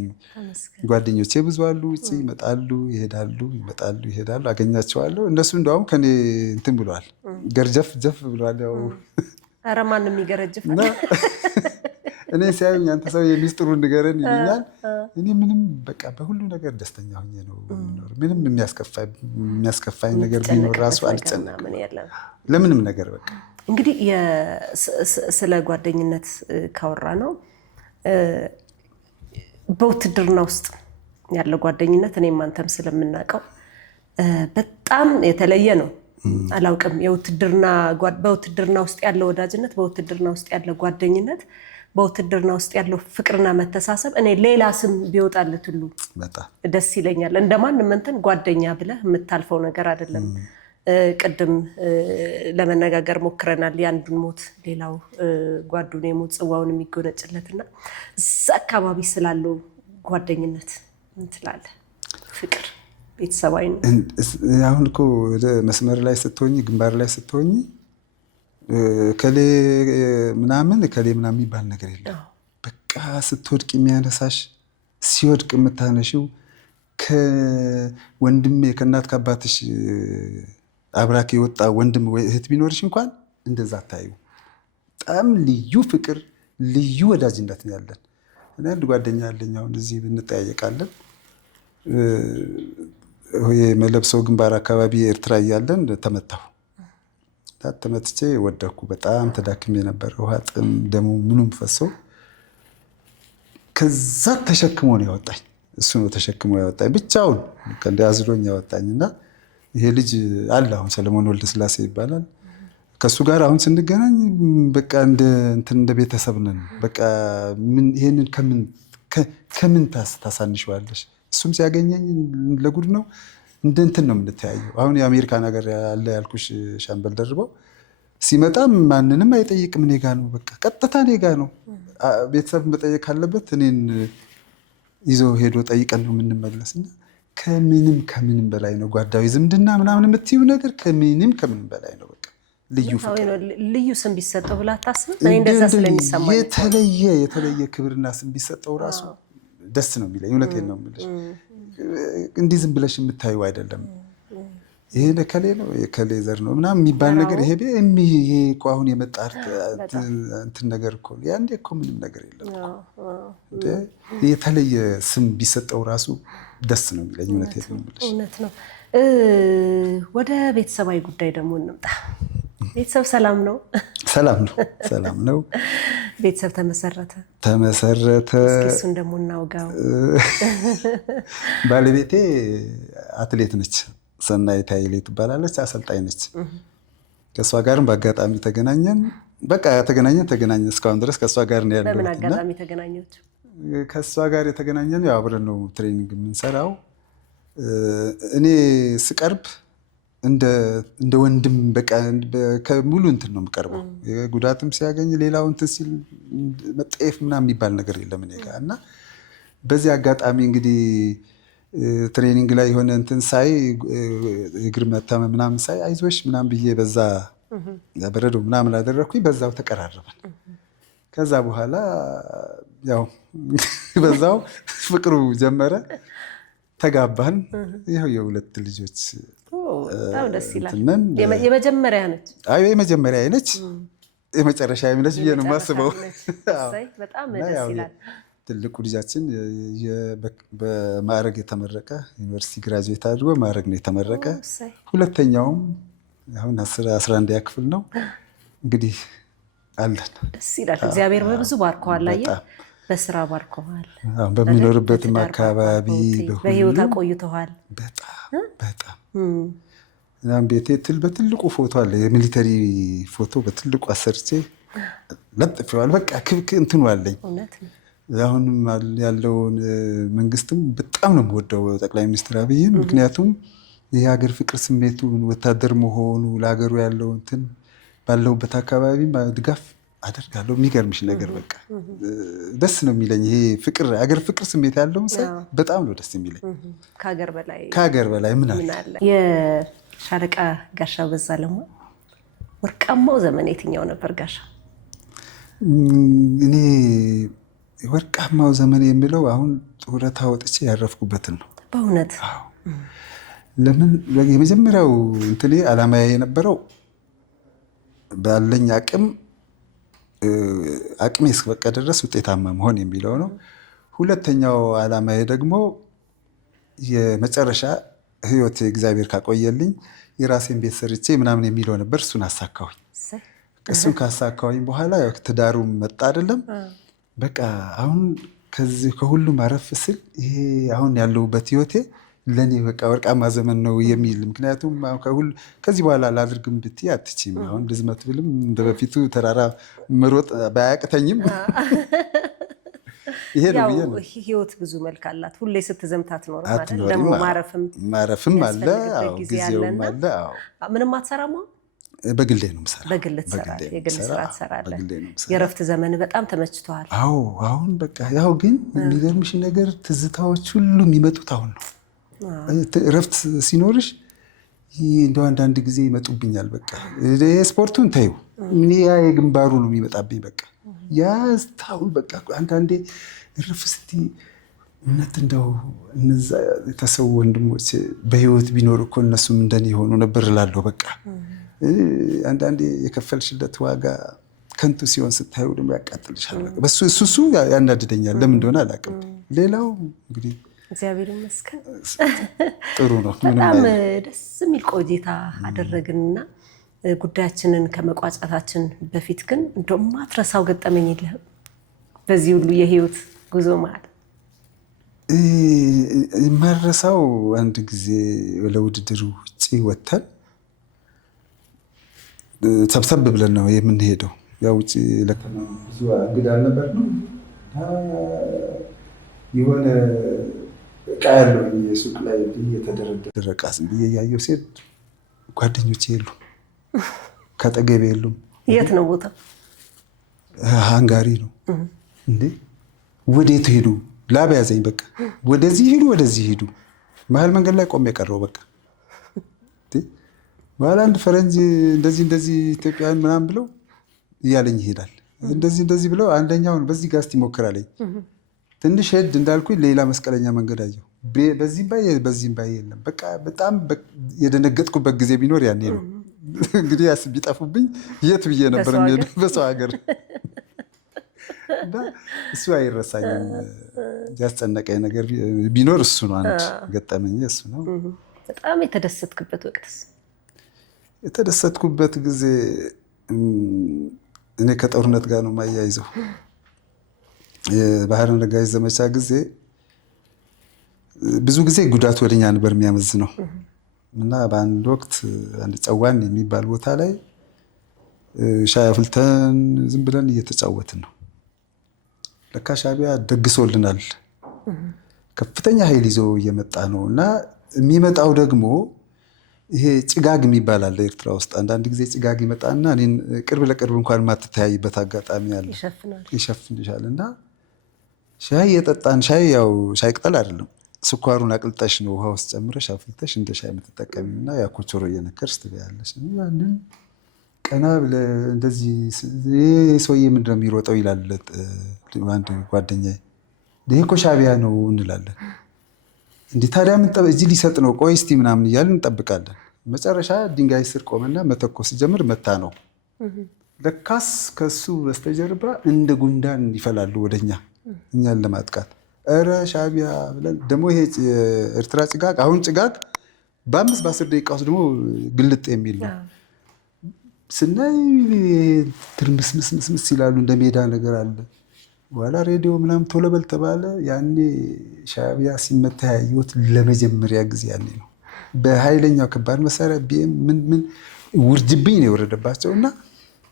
ጓደኞቼ ብዙ አሉ፣ ውጭ ይመጣሉ ይሄዳሉ፣ አገኛቸዋለሁ። እነሱ እንደውም ከኔ እንትን ብለዋል፣ ገርጀፍ ብለዋል። ያው ኧረ ማንም ይገረጅፍ እኔ ሲያዩኝ አንተ ሰው የሚስጥሩን ንገረን ይሉኛል። እኔ ምንም በቃ በሁሉ ነገር ደስተኛ ሆኜ ነው የምኖር። ምንም የሚያስከፋኝ ነገር ቢኖር ራሱ አልጨነቅም ለምንም ነገር በቃ። እንግዲህ ስለ ጓደኝነት ካወራ ነው በውትድርና ውስጥ ያለ ጓደኝነት እኔም አንተም ስለምናውቀው በጣም የተለየ ነው። አላውቅም በውትድርና ውስጥ ያለው ወዳጅነት፣ በውትድርና ውስጥ ያለው ጓደኝነት፣ በውትድርና ውስጥ ያለው ፍቅርና መተሳሰብ እኔ ሌላ ስም ቢወጣለት ሁሉ ደስ ይለኛል። እንደማንም እንትን ጓደኛ ብለህ የምታልፈው ነገር አይደለም። ቅድም ለመነጋገር ሞክረናል። የአንዱን ሞት ሌላው ጓዱን የሞት ጽዋውን የሚጎነጭለትና እዛ አካባቢ ስላለው ጓደኝነት ምን ትላለህ? ፍቅር ቤተሰባዊ ነው። አሁን እኮ ወደ መስመር ላይ ስትሆኝ፣ ግንባር ላይ ስትሆኝ ከሌ ምናምን የሚባል ነገር የለም። በቃ ስትወድቅ የሚያነሳሽ፣ ሲወድቅ የምታነሺው ከወንድሜ ከእናት ከአባትሽ አብራክ የወጣ ወንድም ወይ እህት ቢኖርሽ እንኳን እንደዛ አታዩ። በጣም ልዩ ፍቅር፣ ልዩ ወዳጅነት ነው ያለን። እኔ አንድ ጓደኛ አለኝ፣ አሁን እዚህ እንጠያየቃለን። የመለብሰው ግንባር አካባቢ ኤርትራ እያለን ተመትቼ ወደኩ። በጣም ተዳክሜ ነበር። ውሃ ጥም ደሙ ምኑም ፈሰው ከዛ ተሸክሞ ነው ያወጣኝ። እሱ ነው ተሸክሞ ያወጣኝ ብቻውን ከእንደያዝሎኝ ያወጣኝና ይሄ ልጅ አለ አሁን ሰለሞን ወልደ ስላሴ ይባላል። ከሱ ጋር አሁን ስንገናኝ በቃ እንደ ቤተሰብ ነን። በቃ ይሄንን ከምን ታሳንሽዋለሽ? እሱም ሲያገኘኝ ለጉድ ነው እንደ እንትን ነው የምንተያየው። አሁን የአሜሪካን ሀገር ያለ ያልኩሽ ሻምበል ደርበው ሲመጣም ማንንም አይጠይቅም፣ እኔ ጋ ነው። በቃ ቀጥታ እኔ ጋ ነው። ቤተሰብ መጠየቅ ካለበት እኔን ይዞ ሄዶ ጠይቀን ነው የምንመለስና ከምንም በላይ ነው ጓዳዊ ዝምድና ምናምን የምትይው ነገር ከምንም በላይ ነው። በቃ ልዩ ፍቅር፣ ልዩ ስም ቢሰጠው ብላ ታስብ። እኔ እንደዛ ስለሚሰማኝ የተለየ ክብርና ስም ቢሰጠው ራሱ ደስ ነው የሚለኝ። እውነቴን ነው የምልሽ። እንዲህ ዝም ብለሽ የምታዩ አይደለም። ይሄ ለከሌ ነው የከሌ ዘር ነው ምናምን የሚባል ነገር ይሄ እኮ አሁን የመጣ እንትን ነገር እኮ ያንዴ እኮ ምንም ነገር የለም እኮ። የተለየ ስም ቢሰጠው ራሱ ደስ ነው የሚለኝ። እውነቴን ነው የምልሽ። እውነት ነው። ወደ ቤተሰባዊ ጉዳይ ደግሞ እንምጣ። ቤተሰብ ሰላም ነው? ሰላም ነው፣ ሰላም ነው። ቤተሰብ ተመሰረተ። እስኪ እሱን ደግሞ እናውጋው። ባለቤቴ አትሌት ነች፣ ሰናይት ኃይሌ ትባላለች። አሰልጣኝ ነች። ከእሷ ጋርም በአጋጣሚ ተገናኘን። በቃ ተገናኘን። እስካሁን ድረስ ከእሷ ጋር ነው ያለው። በምን አጋጣሚ ተገናኛችሁ? ከእሷ ጋር የተገናኘን ያው አብረን ነው ትሬኒንግ የምንሰራው። እኔ ስቀርብ እንደ ወንድም በቃ ከሙሉ እንትን ነው የምቀርበው። ጉዳትም ሲያገኝ ሌላው እንትን ሲል መጠየፍ ምናምን የሚባል ነገር የለም እኔ ጋር እና በዚህ አጋጣሚ እንግዲህ ትሬኒንግ ላይ የሆነ እንትን ሳይ እግር መታመም ምናምን ሳይ አይዞሽ ምናምን ብዬ በዛ በረዶ ምናምን አደረግኩኝ። በዛው ተቀራረበን። ከዛ በኋላ ያው በዛው ፍቅሩ ጀመረ። ተጋባን። ይኸው የሁለት ልጆች በጣም ደስ ይላል። የመጀመሪያ ነች? አይ የመጀመሪያ ነች። የመጨረሻ ነች ብዬ ነው የማስበው። በጣም ደስ ይላል። ትልቁ ልጃችን በማዕረግ የተመረቀ ዩኒቨርሲቲ ግራጁዌት አድርጎ ማዕረግ ነው የተመረቀ። ሁለተኛውም አሁን 11ኛ ክፍል ነው። እንግዲህ አለን። ደስ ይላል። እግዚአብሔር በብዙ ባርከዋል። አየህ፣ በስራ ባርከዋል። በሚኖርበትም አካባቢ በህይወት አቆይተዋል። በጣም ቤቴ በትልቁ ፎቶ አለ። የሚሊተሪ ፎቶ በትልቁ አሰርቼ ለጥፌዋል። በቃ እንትኑ አለኝ። አሁንም ያለውን መንግስትም በጣም ነው የምወደው ጠቅላይ ሚኒስትር አብይን። ምክንያቱም የሀገር ፍቅር ስሜቱን ወታደር መሆኑ ለሀገሩ ያለው እንትን ባለውበት አካባቢ ድጋፍ አደርጋለሁ። የሚገርምሽ ነገር በቃ ደስ ነው የሚለኝ። ይሄ ፍቅር ሀገር ፍቅር ስሜት ያለው ሳይ በጣም ነው ደስ የሚለኝ። ከሀገር በላይ ምን አለ? የሻለቃ ጋሻው በዛለማ ወርቃማው ዘመን የትኛው ነበር ጋሻ? እኔ ወርቃማው ዘመን የሚለው አሁን ጡረታ ወጥቼ ያረፍኩበትን ነው። በእውነት ለምን የመጀመሪያው እንትኔ ዓላማዬ የነበረው ባለኝ አቅሜ እስከፈቀደ ድረስ ውጤታማ መሆን የሚለው ነው። ሁለተኛው ዓላማዬ ደግሞ የመጨረሻ ህይወት እግዚአብሔር ካቆየልኝ የራሴን ቤት ሰርቼ ምናምን የሚለው ነበር። እሱን አሳካሁኝ። እሱን ካሳካሁኝ በኋላ ትዳሩም መጣ አይደለም። በቃ አሁን ከሁሉም አረፍ ስል ይሄ አሁን ያለሁበት ህይወቴ ለእኔ በቃ ወርቃማ ዘመን ነው የሚል ምክንያቱም ከዚህ በኋላ ላድርግም ብትይ አትችይም። አሁን ልዝመት ብልም እንደ በፊቱ ተራራ መሮጥ ባያቅተኝም ይሄ ነው ብዬ ነው። ህይወት ብዙ መልክ አላት። ሁሌ ስትዘምት አትኖርም አይደል? ደግሞ ማረፍም አለ፣ ጊዜውም አለ። ምንም አትሰራም? በግሌ ነው የምሰራው። በግል ትሰራለህ? የግል ስራ ትሰራለህ? የእረፍት ዘመን በጣም ተመችቶሃል? አዎ አሁን በቃ ያው ግን የሚገርምሽ ነገር ትዝታዎች ሁሉ የሚመጡት አሁን ነው። እረፍት ሲኖርሽ እንደው አንዳንድ ጊዜ ይመጡብኛል። በቃ የስፖርቱን ተይው፣ ያ የግንባሩ ነው የሚመጣብኝ። በቃ ያስታውል በቃ አንዳንዴ እረፍ ስትይ እውነት እንደው እነዛ የተሰው ወንድሞች በህይወት ቢኖር እኮ እነሱም እንደኔ የሆኑ ነበር እላለሁ። በቃ አንዳንዴ የከፈልሽለት ዋጋ ከንቱ ሲሆን ስታዩ ደግሞ ያቃጥልሻል። እሱ ያናድደኛል። ለምን እንደሆነ አላውቅም። ሌላው እንግዲህ እግዚአብሔር ይመስገን ጥሩ ነው። በጣም ደስ የሚል ቆይታ አደረግንና ጉዳያችንን ከመቋጫታችን በፊት ግን እንደው ማትረሳው ገጠመኝ የለህም? በዚህ ሁሉ የህይወት ጉዞ ማለት የማረሳው አንድ ጊዜ ለውድድር ውጭ ወተን ሰብሰብ ብለን ነው የምንሄደው። ያው ውጭ ብዙ እንግዳ ነበር ነው የሆነ እቃ ያለው የሱቅ ላይ የተደረደረ እቃ ዝም ብዬ እያየሁ ሴት ጓደኞቼ የሉም፣ ከጠገቤ የሉም። የት ነው ቦታ? ሃንጋሪ ነው። እንዴ ወዴት ሄዱ? ላብ ያዘኝ። በቃ ወደዚህ ሂዱ፣ ወደዚህ ሂዱ። መሀል መንገድ ላይ ቆሜ የቀረው በቃ በኋላ አንድ ፈረንጅ እንደዚህ ኢትዮጵያውያን ምናምን ብለው እያለኝ ይሄዳል። እንደዚህ ብለው አንደኛውን በዚህ ጋር እስቲ ሞክራለኝ። ትንሽ ሄድ እንዳልኩኝ ሌላ መስቀለኛ መንገድ አየሁ። በዚህም ባይ የለም። በቃ በጣም የደነገጥኩበት ጊዜ ቢኖር ያኔ ነው። እንግዲህ ቢጠፉብኝ የት ብዬ ነበር የሚሄደው በሰው ሀገር። እሱ አይረሳኝም። ያስጨነቀኝ ነገር ቢኖር እሱ ነው። አንድ ገጠመኝ እሱ ነው። በጣም የተደሰትክበት ወቅትስ? የተደሰትኩበት ጊዜ እኔ ከጦርነት ጋር ነው የማያይዘው። የባህረ ነጋሽ ዘመቻ ጊዜ ብዙ ጊዜ ጉዳቱ ወደኛ ነበር የሚያመዝነው እና በአንድ ወቅት አንድ ጨዋን የሚባል ቦታ ላይ ሻይ አፍልተን ዝም ብለን እየተጫወትን ነው። ለካ ሻዕቢያ ደግሶልናል። ከፍተኛ ኃይል ይዞ እየመጣ ነው እና የሚመጣው ደግሞ ይሄ ጭጋግ የሚባል አለ ኤርትራ ውስጥ። አንዳንድ ጊዜ ጭጋግ ይመጣና እኔን ቅርብ ለቅርብ እንኳን የማትተያይበት አጋጣሚ አለ። ይሸፍንሻል እና ሻይ የጠጣን ሻይ ቅጠል አይደለም፣ ስኳሩን አቅልጠሽ ነው ውሃ ውስጥ ጨምረሽ አፍልተሽ እንደ ሻይ የምትጠቀሚው እና ያ ኮቾሮ እየነከርሽ ትበያለሽ። ያንን ቀና ብለህ እንደዚህ ሰውዬ ምንድን ነው የሚሮጠው ይላል አንድ ጓደኛዬ። ይሄ እኮ ሻዕቢያ ነው እንላለን። እንዲህ ታዲያ እዚህ ሊሰጥ ነው ቆይ እስቲ ምናምን እያልን እንጠብቃለን። መጨረሻ ድንጋይ ስር ቆመና መተኮስ ጀምር። መታ ነው ለካስ ከሱ በስተጀርባ እንደ ጉንዳን ይፈላሉ ወደኛ እኛን ለማጥቃት። ኧረ ሻዕቢያ ብለን ደግሞ ይሄ ኤርትራ ጭጋግ፣ አሁን ጭጋግ በ5-10 ደቂቃ ውስጥ ደግሞ ግልጥ የሚል ነው ስናይ ትርምስምስምስ ይላሉ። እንደ ሜዳ ነገር አለ። በኋላ ሬዲዮ ምናምን ቶሎ በል ተባለ። ያኔ ሻዕቢያ ሲመታ ያየሁት ለመጀመሪያ ጊዜ ያኔ ነው። በኃይለኛው ከባድ መሳሪያ ቢኤም ምን ውርጅብኝ ነው የወረደባቸው እና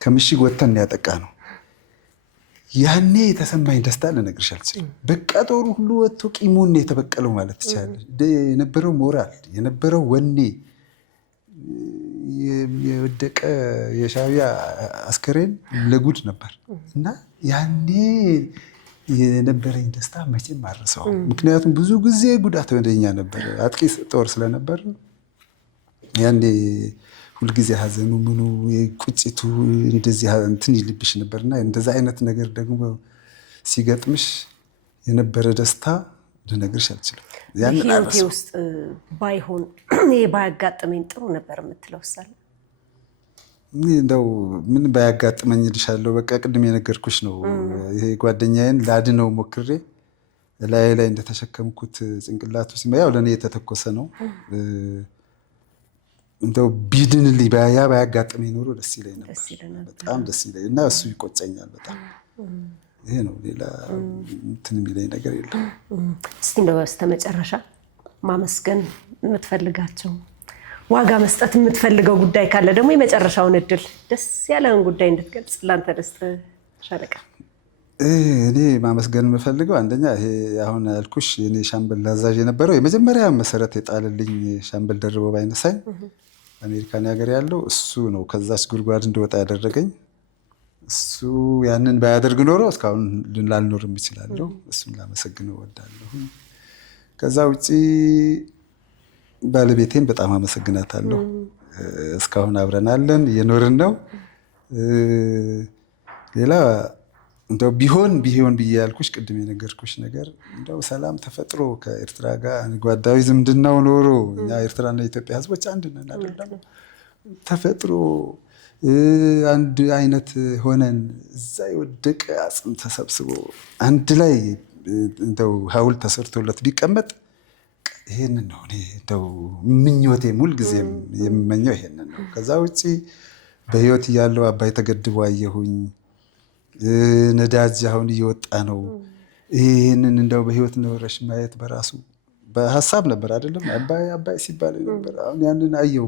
ከምሽግ ወጥተን ያጠቃ ነው። ያኔ የተሰማኝ ደስታ ልነግርሽ አልችልም። በቃ ጦሩ ሁሉ ወጥቶ ቂሙን የተበቀለው ማለት ትችላለች። የነበረው ሞራል የነበረው ወኔ የወደቀ የሻዕቢያ አስከሬን ለጉድ ነበር እና ያኔ የነበረኝ ደስታ መቼም አልረሳውም። ምክንያቱም ብዙ ጊዜ ጉዳት ወደኛ ነበር፣ አጥቂ ጦር ስለነበር ያኔ ሁልጊዜ ሀዘኑ ምኑ ቁጭቱ እንደዚህ እንትን ይልብሽ ነበርና እንደዛ አይነት ነገር ደግሞ ሲገጥምሽ የነበረ ደስታ ልነግርሽ አልችልም። ህይወቴ ውስጥ ባይሆን ባያጋጥመኝ ጥሩ ነበር የምትለው ሳለ? እንደው ምን ባያጋጥመኝ እልሻለሁ። በቃ ቅድም የነገርኩሽ ነው። ይሄ ጓደኛዬን ላድነው ሞክሬ ላይ እንደተሸከምኩት ጭንቅላቱ ያው ለእኔ የተተኮሰ ነው። እንደው ቢድንልኝ ባያጋጥመኝ ኖሮ ደስ ይለኝ ነበር። በጣም ደስ ይለኝ እና እሱ ይቆጨኛል በጣም። ይሄ ነው፣ ሌላ እንትን የሚለኝ ነገር የለም። እስቲ እንደው በስተመጨረሻ ማመስገን የምትፈልጋቸው ዋጋ መስጠት የምትፈልገው ጉዳይ ካለ ደግሞ የመጨረሻውን እድል ደስ ያለውን ጉዳይ እንድትገልጽ ላንተ ደስ ሻለቃ። እኔ ማመስገን የምፈልገው አንደኛ ይሄ አሁን ያልኩሽ እኔ ሻምበል አዛዥ የነበረው የመጀመሪያ መሰረት የጣልልኝ ሻምበል ደርበው ባይነሳኝ አሜሪካን ሀገር ያለው እሱ ነው። ከዛች ጉድጓድ እንደወጣ ያደረገኝ እሱ። ያንን ባያደርግ ኖሮ እስካሁን ላልኖርም እችላለሁ። እሱን ላመሰግነው እወዳለሁ። ከዛ ውጭ ባለቤቴን በጣም አመሰግናታለሁ። እስካሁን አብረናለን እየኖርን ነው። ሌላ እንደው ቢሆን ብዬ ያልኩሽ ቅድም የነገርኩሽ ነገር እንደው ሰላም ተፈጥሮ ከኤርትራ ጋር ጓዳዊ ዝምድናው ኖሮ እኛ ኤርትራና የኢትዮጵያ ሕዝቦች አንድ ነን አይደለም? ተፈጥሮ አንድ አይነት ሆነን እዛ የወደቀ አጽም ተሰብስቦ አንድ ላይ እንደው ሐውልት ተሰርቶለት ቢቀመጥ ይሄንን ነው እኔ እንደው ምኞቴም ሁልጊዜም የምመኘው ይሄንን ነው። ከዛ ውጭ በህይወት እያለው አባይ ተገድቦ አየሁኝ። ነዳጅ አሁን እየወጣ ነው። ይህንን እንደው በህይወት ኖረሽ ማየት በራሱ በሀሳብ ነበር አይደለም? አባይ ሲባል ነበር። አሁን ያንን አየው፣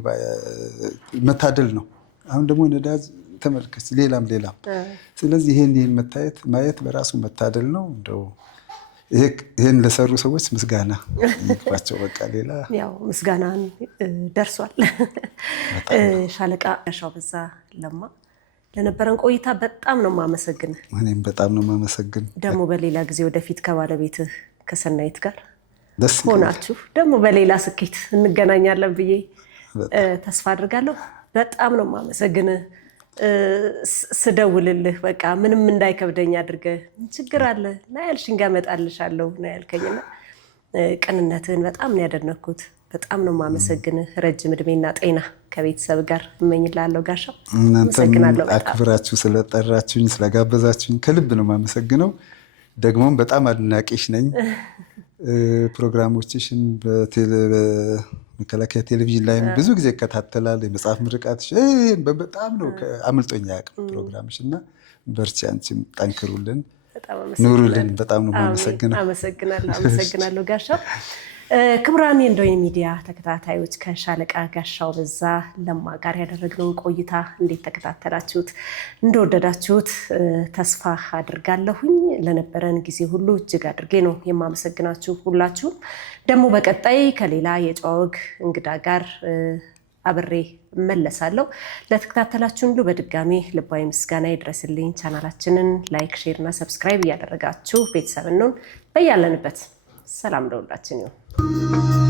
መታደል ነው። አሁን ደግሞ ነዳጅ ተመልከች፣ ሌላም። ስለዚህ ይሄን ማየት በራሱ መታደል ነው። እንደው ይሄን ለሰሩ ሰዎች ምስጋና ይግባቸው። በቃ ሌላ ያው ምስጋናን ደርሷል። ሻለቃ ጋሻው በዛ ለማ ለነበረን ቆይታ በጣም ነው የማመሰግንህ። እኔም በጣም ነው የማመሰግን። ደግሞ በሌላ ጊዜ ወደፊት ከባለቤትህ ከሰናይት ጋር ሆናችሁ ደግሞ በሌላ ስኬት እንገናኛለን ብዬ ተስፋ አድርጋለሁ። በጣም ነው የማመሰግንህ። ስደውልልህ በቃ ምንም እንዳይከብደኝ አድርገህ ችግር አለ ና ያልሽኝ ጋር እመጣልሻለሁ ና ያልከኝና ቅንነትህን በጣም ነው ያደነኩት። በጣም ነው የማመሰግንህ። ረጅም እድሜና ጤና ከቤተሰብ ጋር እመኝልሃለሁ ጋሻው። እናንተም አክብራችሁ ስለጠራችሁኝ ስለጋበዛችሁኝ ከልብ ነው የማመሰግነው። ደግሞም በጣም አድናቂሽ ነኝ። ፕሮግራሞችሽን በመከላከያ ቴሌቪዥን ላይም ብዙ ጊዜ እከታተላለሁ። የመጽሐፍ ምርቃትሽ በጣም ነው አምልጦኝ አያውቅም ፕሮግራምሽ እና በርቺ፣ አንቺም ጠንክሩልን፣ ኑሩልን። በጣም ነው የማመሰግነው። አመሰግናለሁ ጋሻው። ክቡራን የእንደወይን ሚዲያ ተከታታዮች ከሻለቃ ጋሻው በዛ ለማ ጋር ያደረግነውን ቆይታ እንዴት ተከታተላችሁት? እንደወደዳችሁት ተስፋ አድርጋለሁኝ። ለነበረን ጊዜ ሁሉ እጅግ አድርጌ ነው የማመሰግናችሁ። ሁላችሁም ደግሞ በቀጣይ ከሌላ የጨዋ ወግ እንግዳ ጋር አብሬ እመለሳለሁ። ለተከታተላችሁ ሁሉ በድጋሚ ልባዊ ምስጋና ይድረስልኝ። ቻናላችንን ላይክ፣ ሼር እና ሰብስክራይብ እያደረጋችሁ ቤተሰብ እንሁን። በያለንበት ሰላም ለሁላችን ይሁን።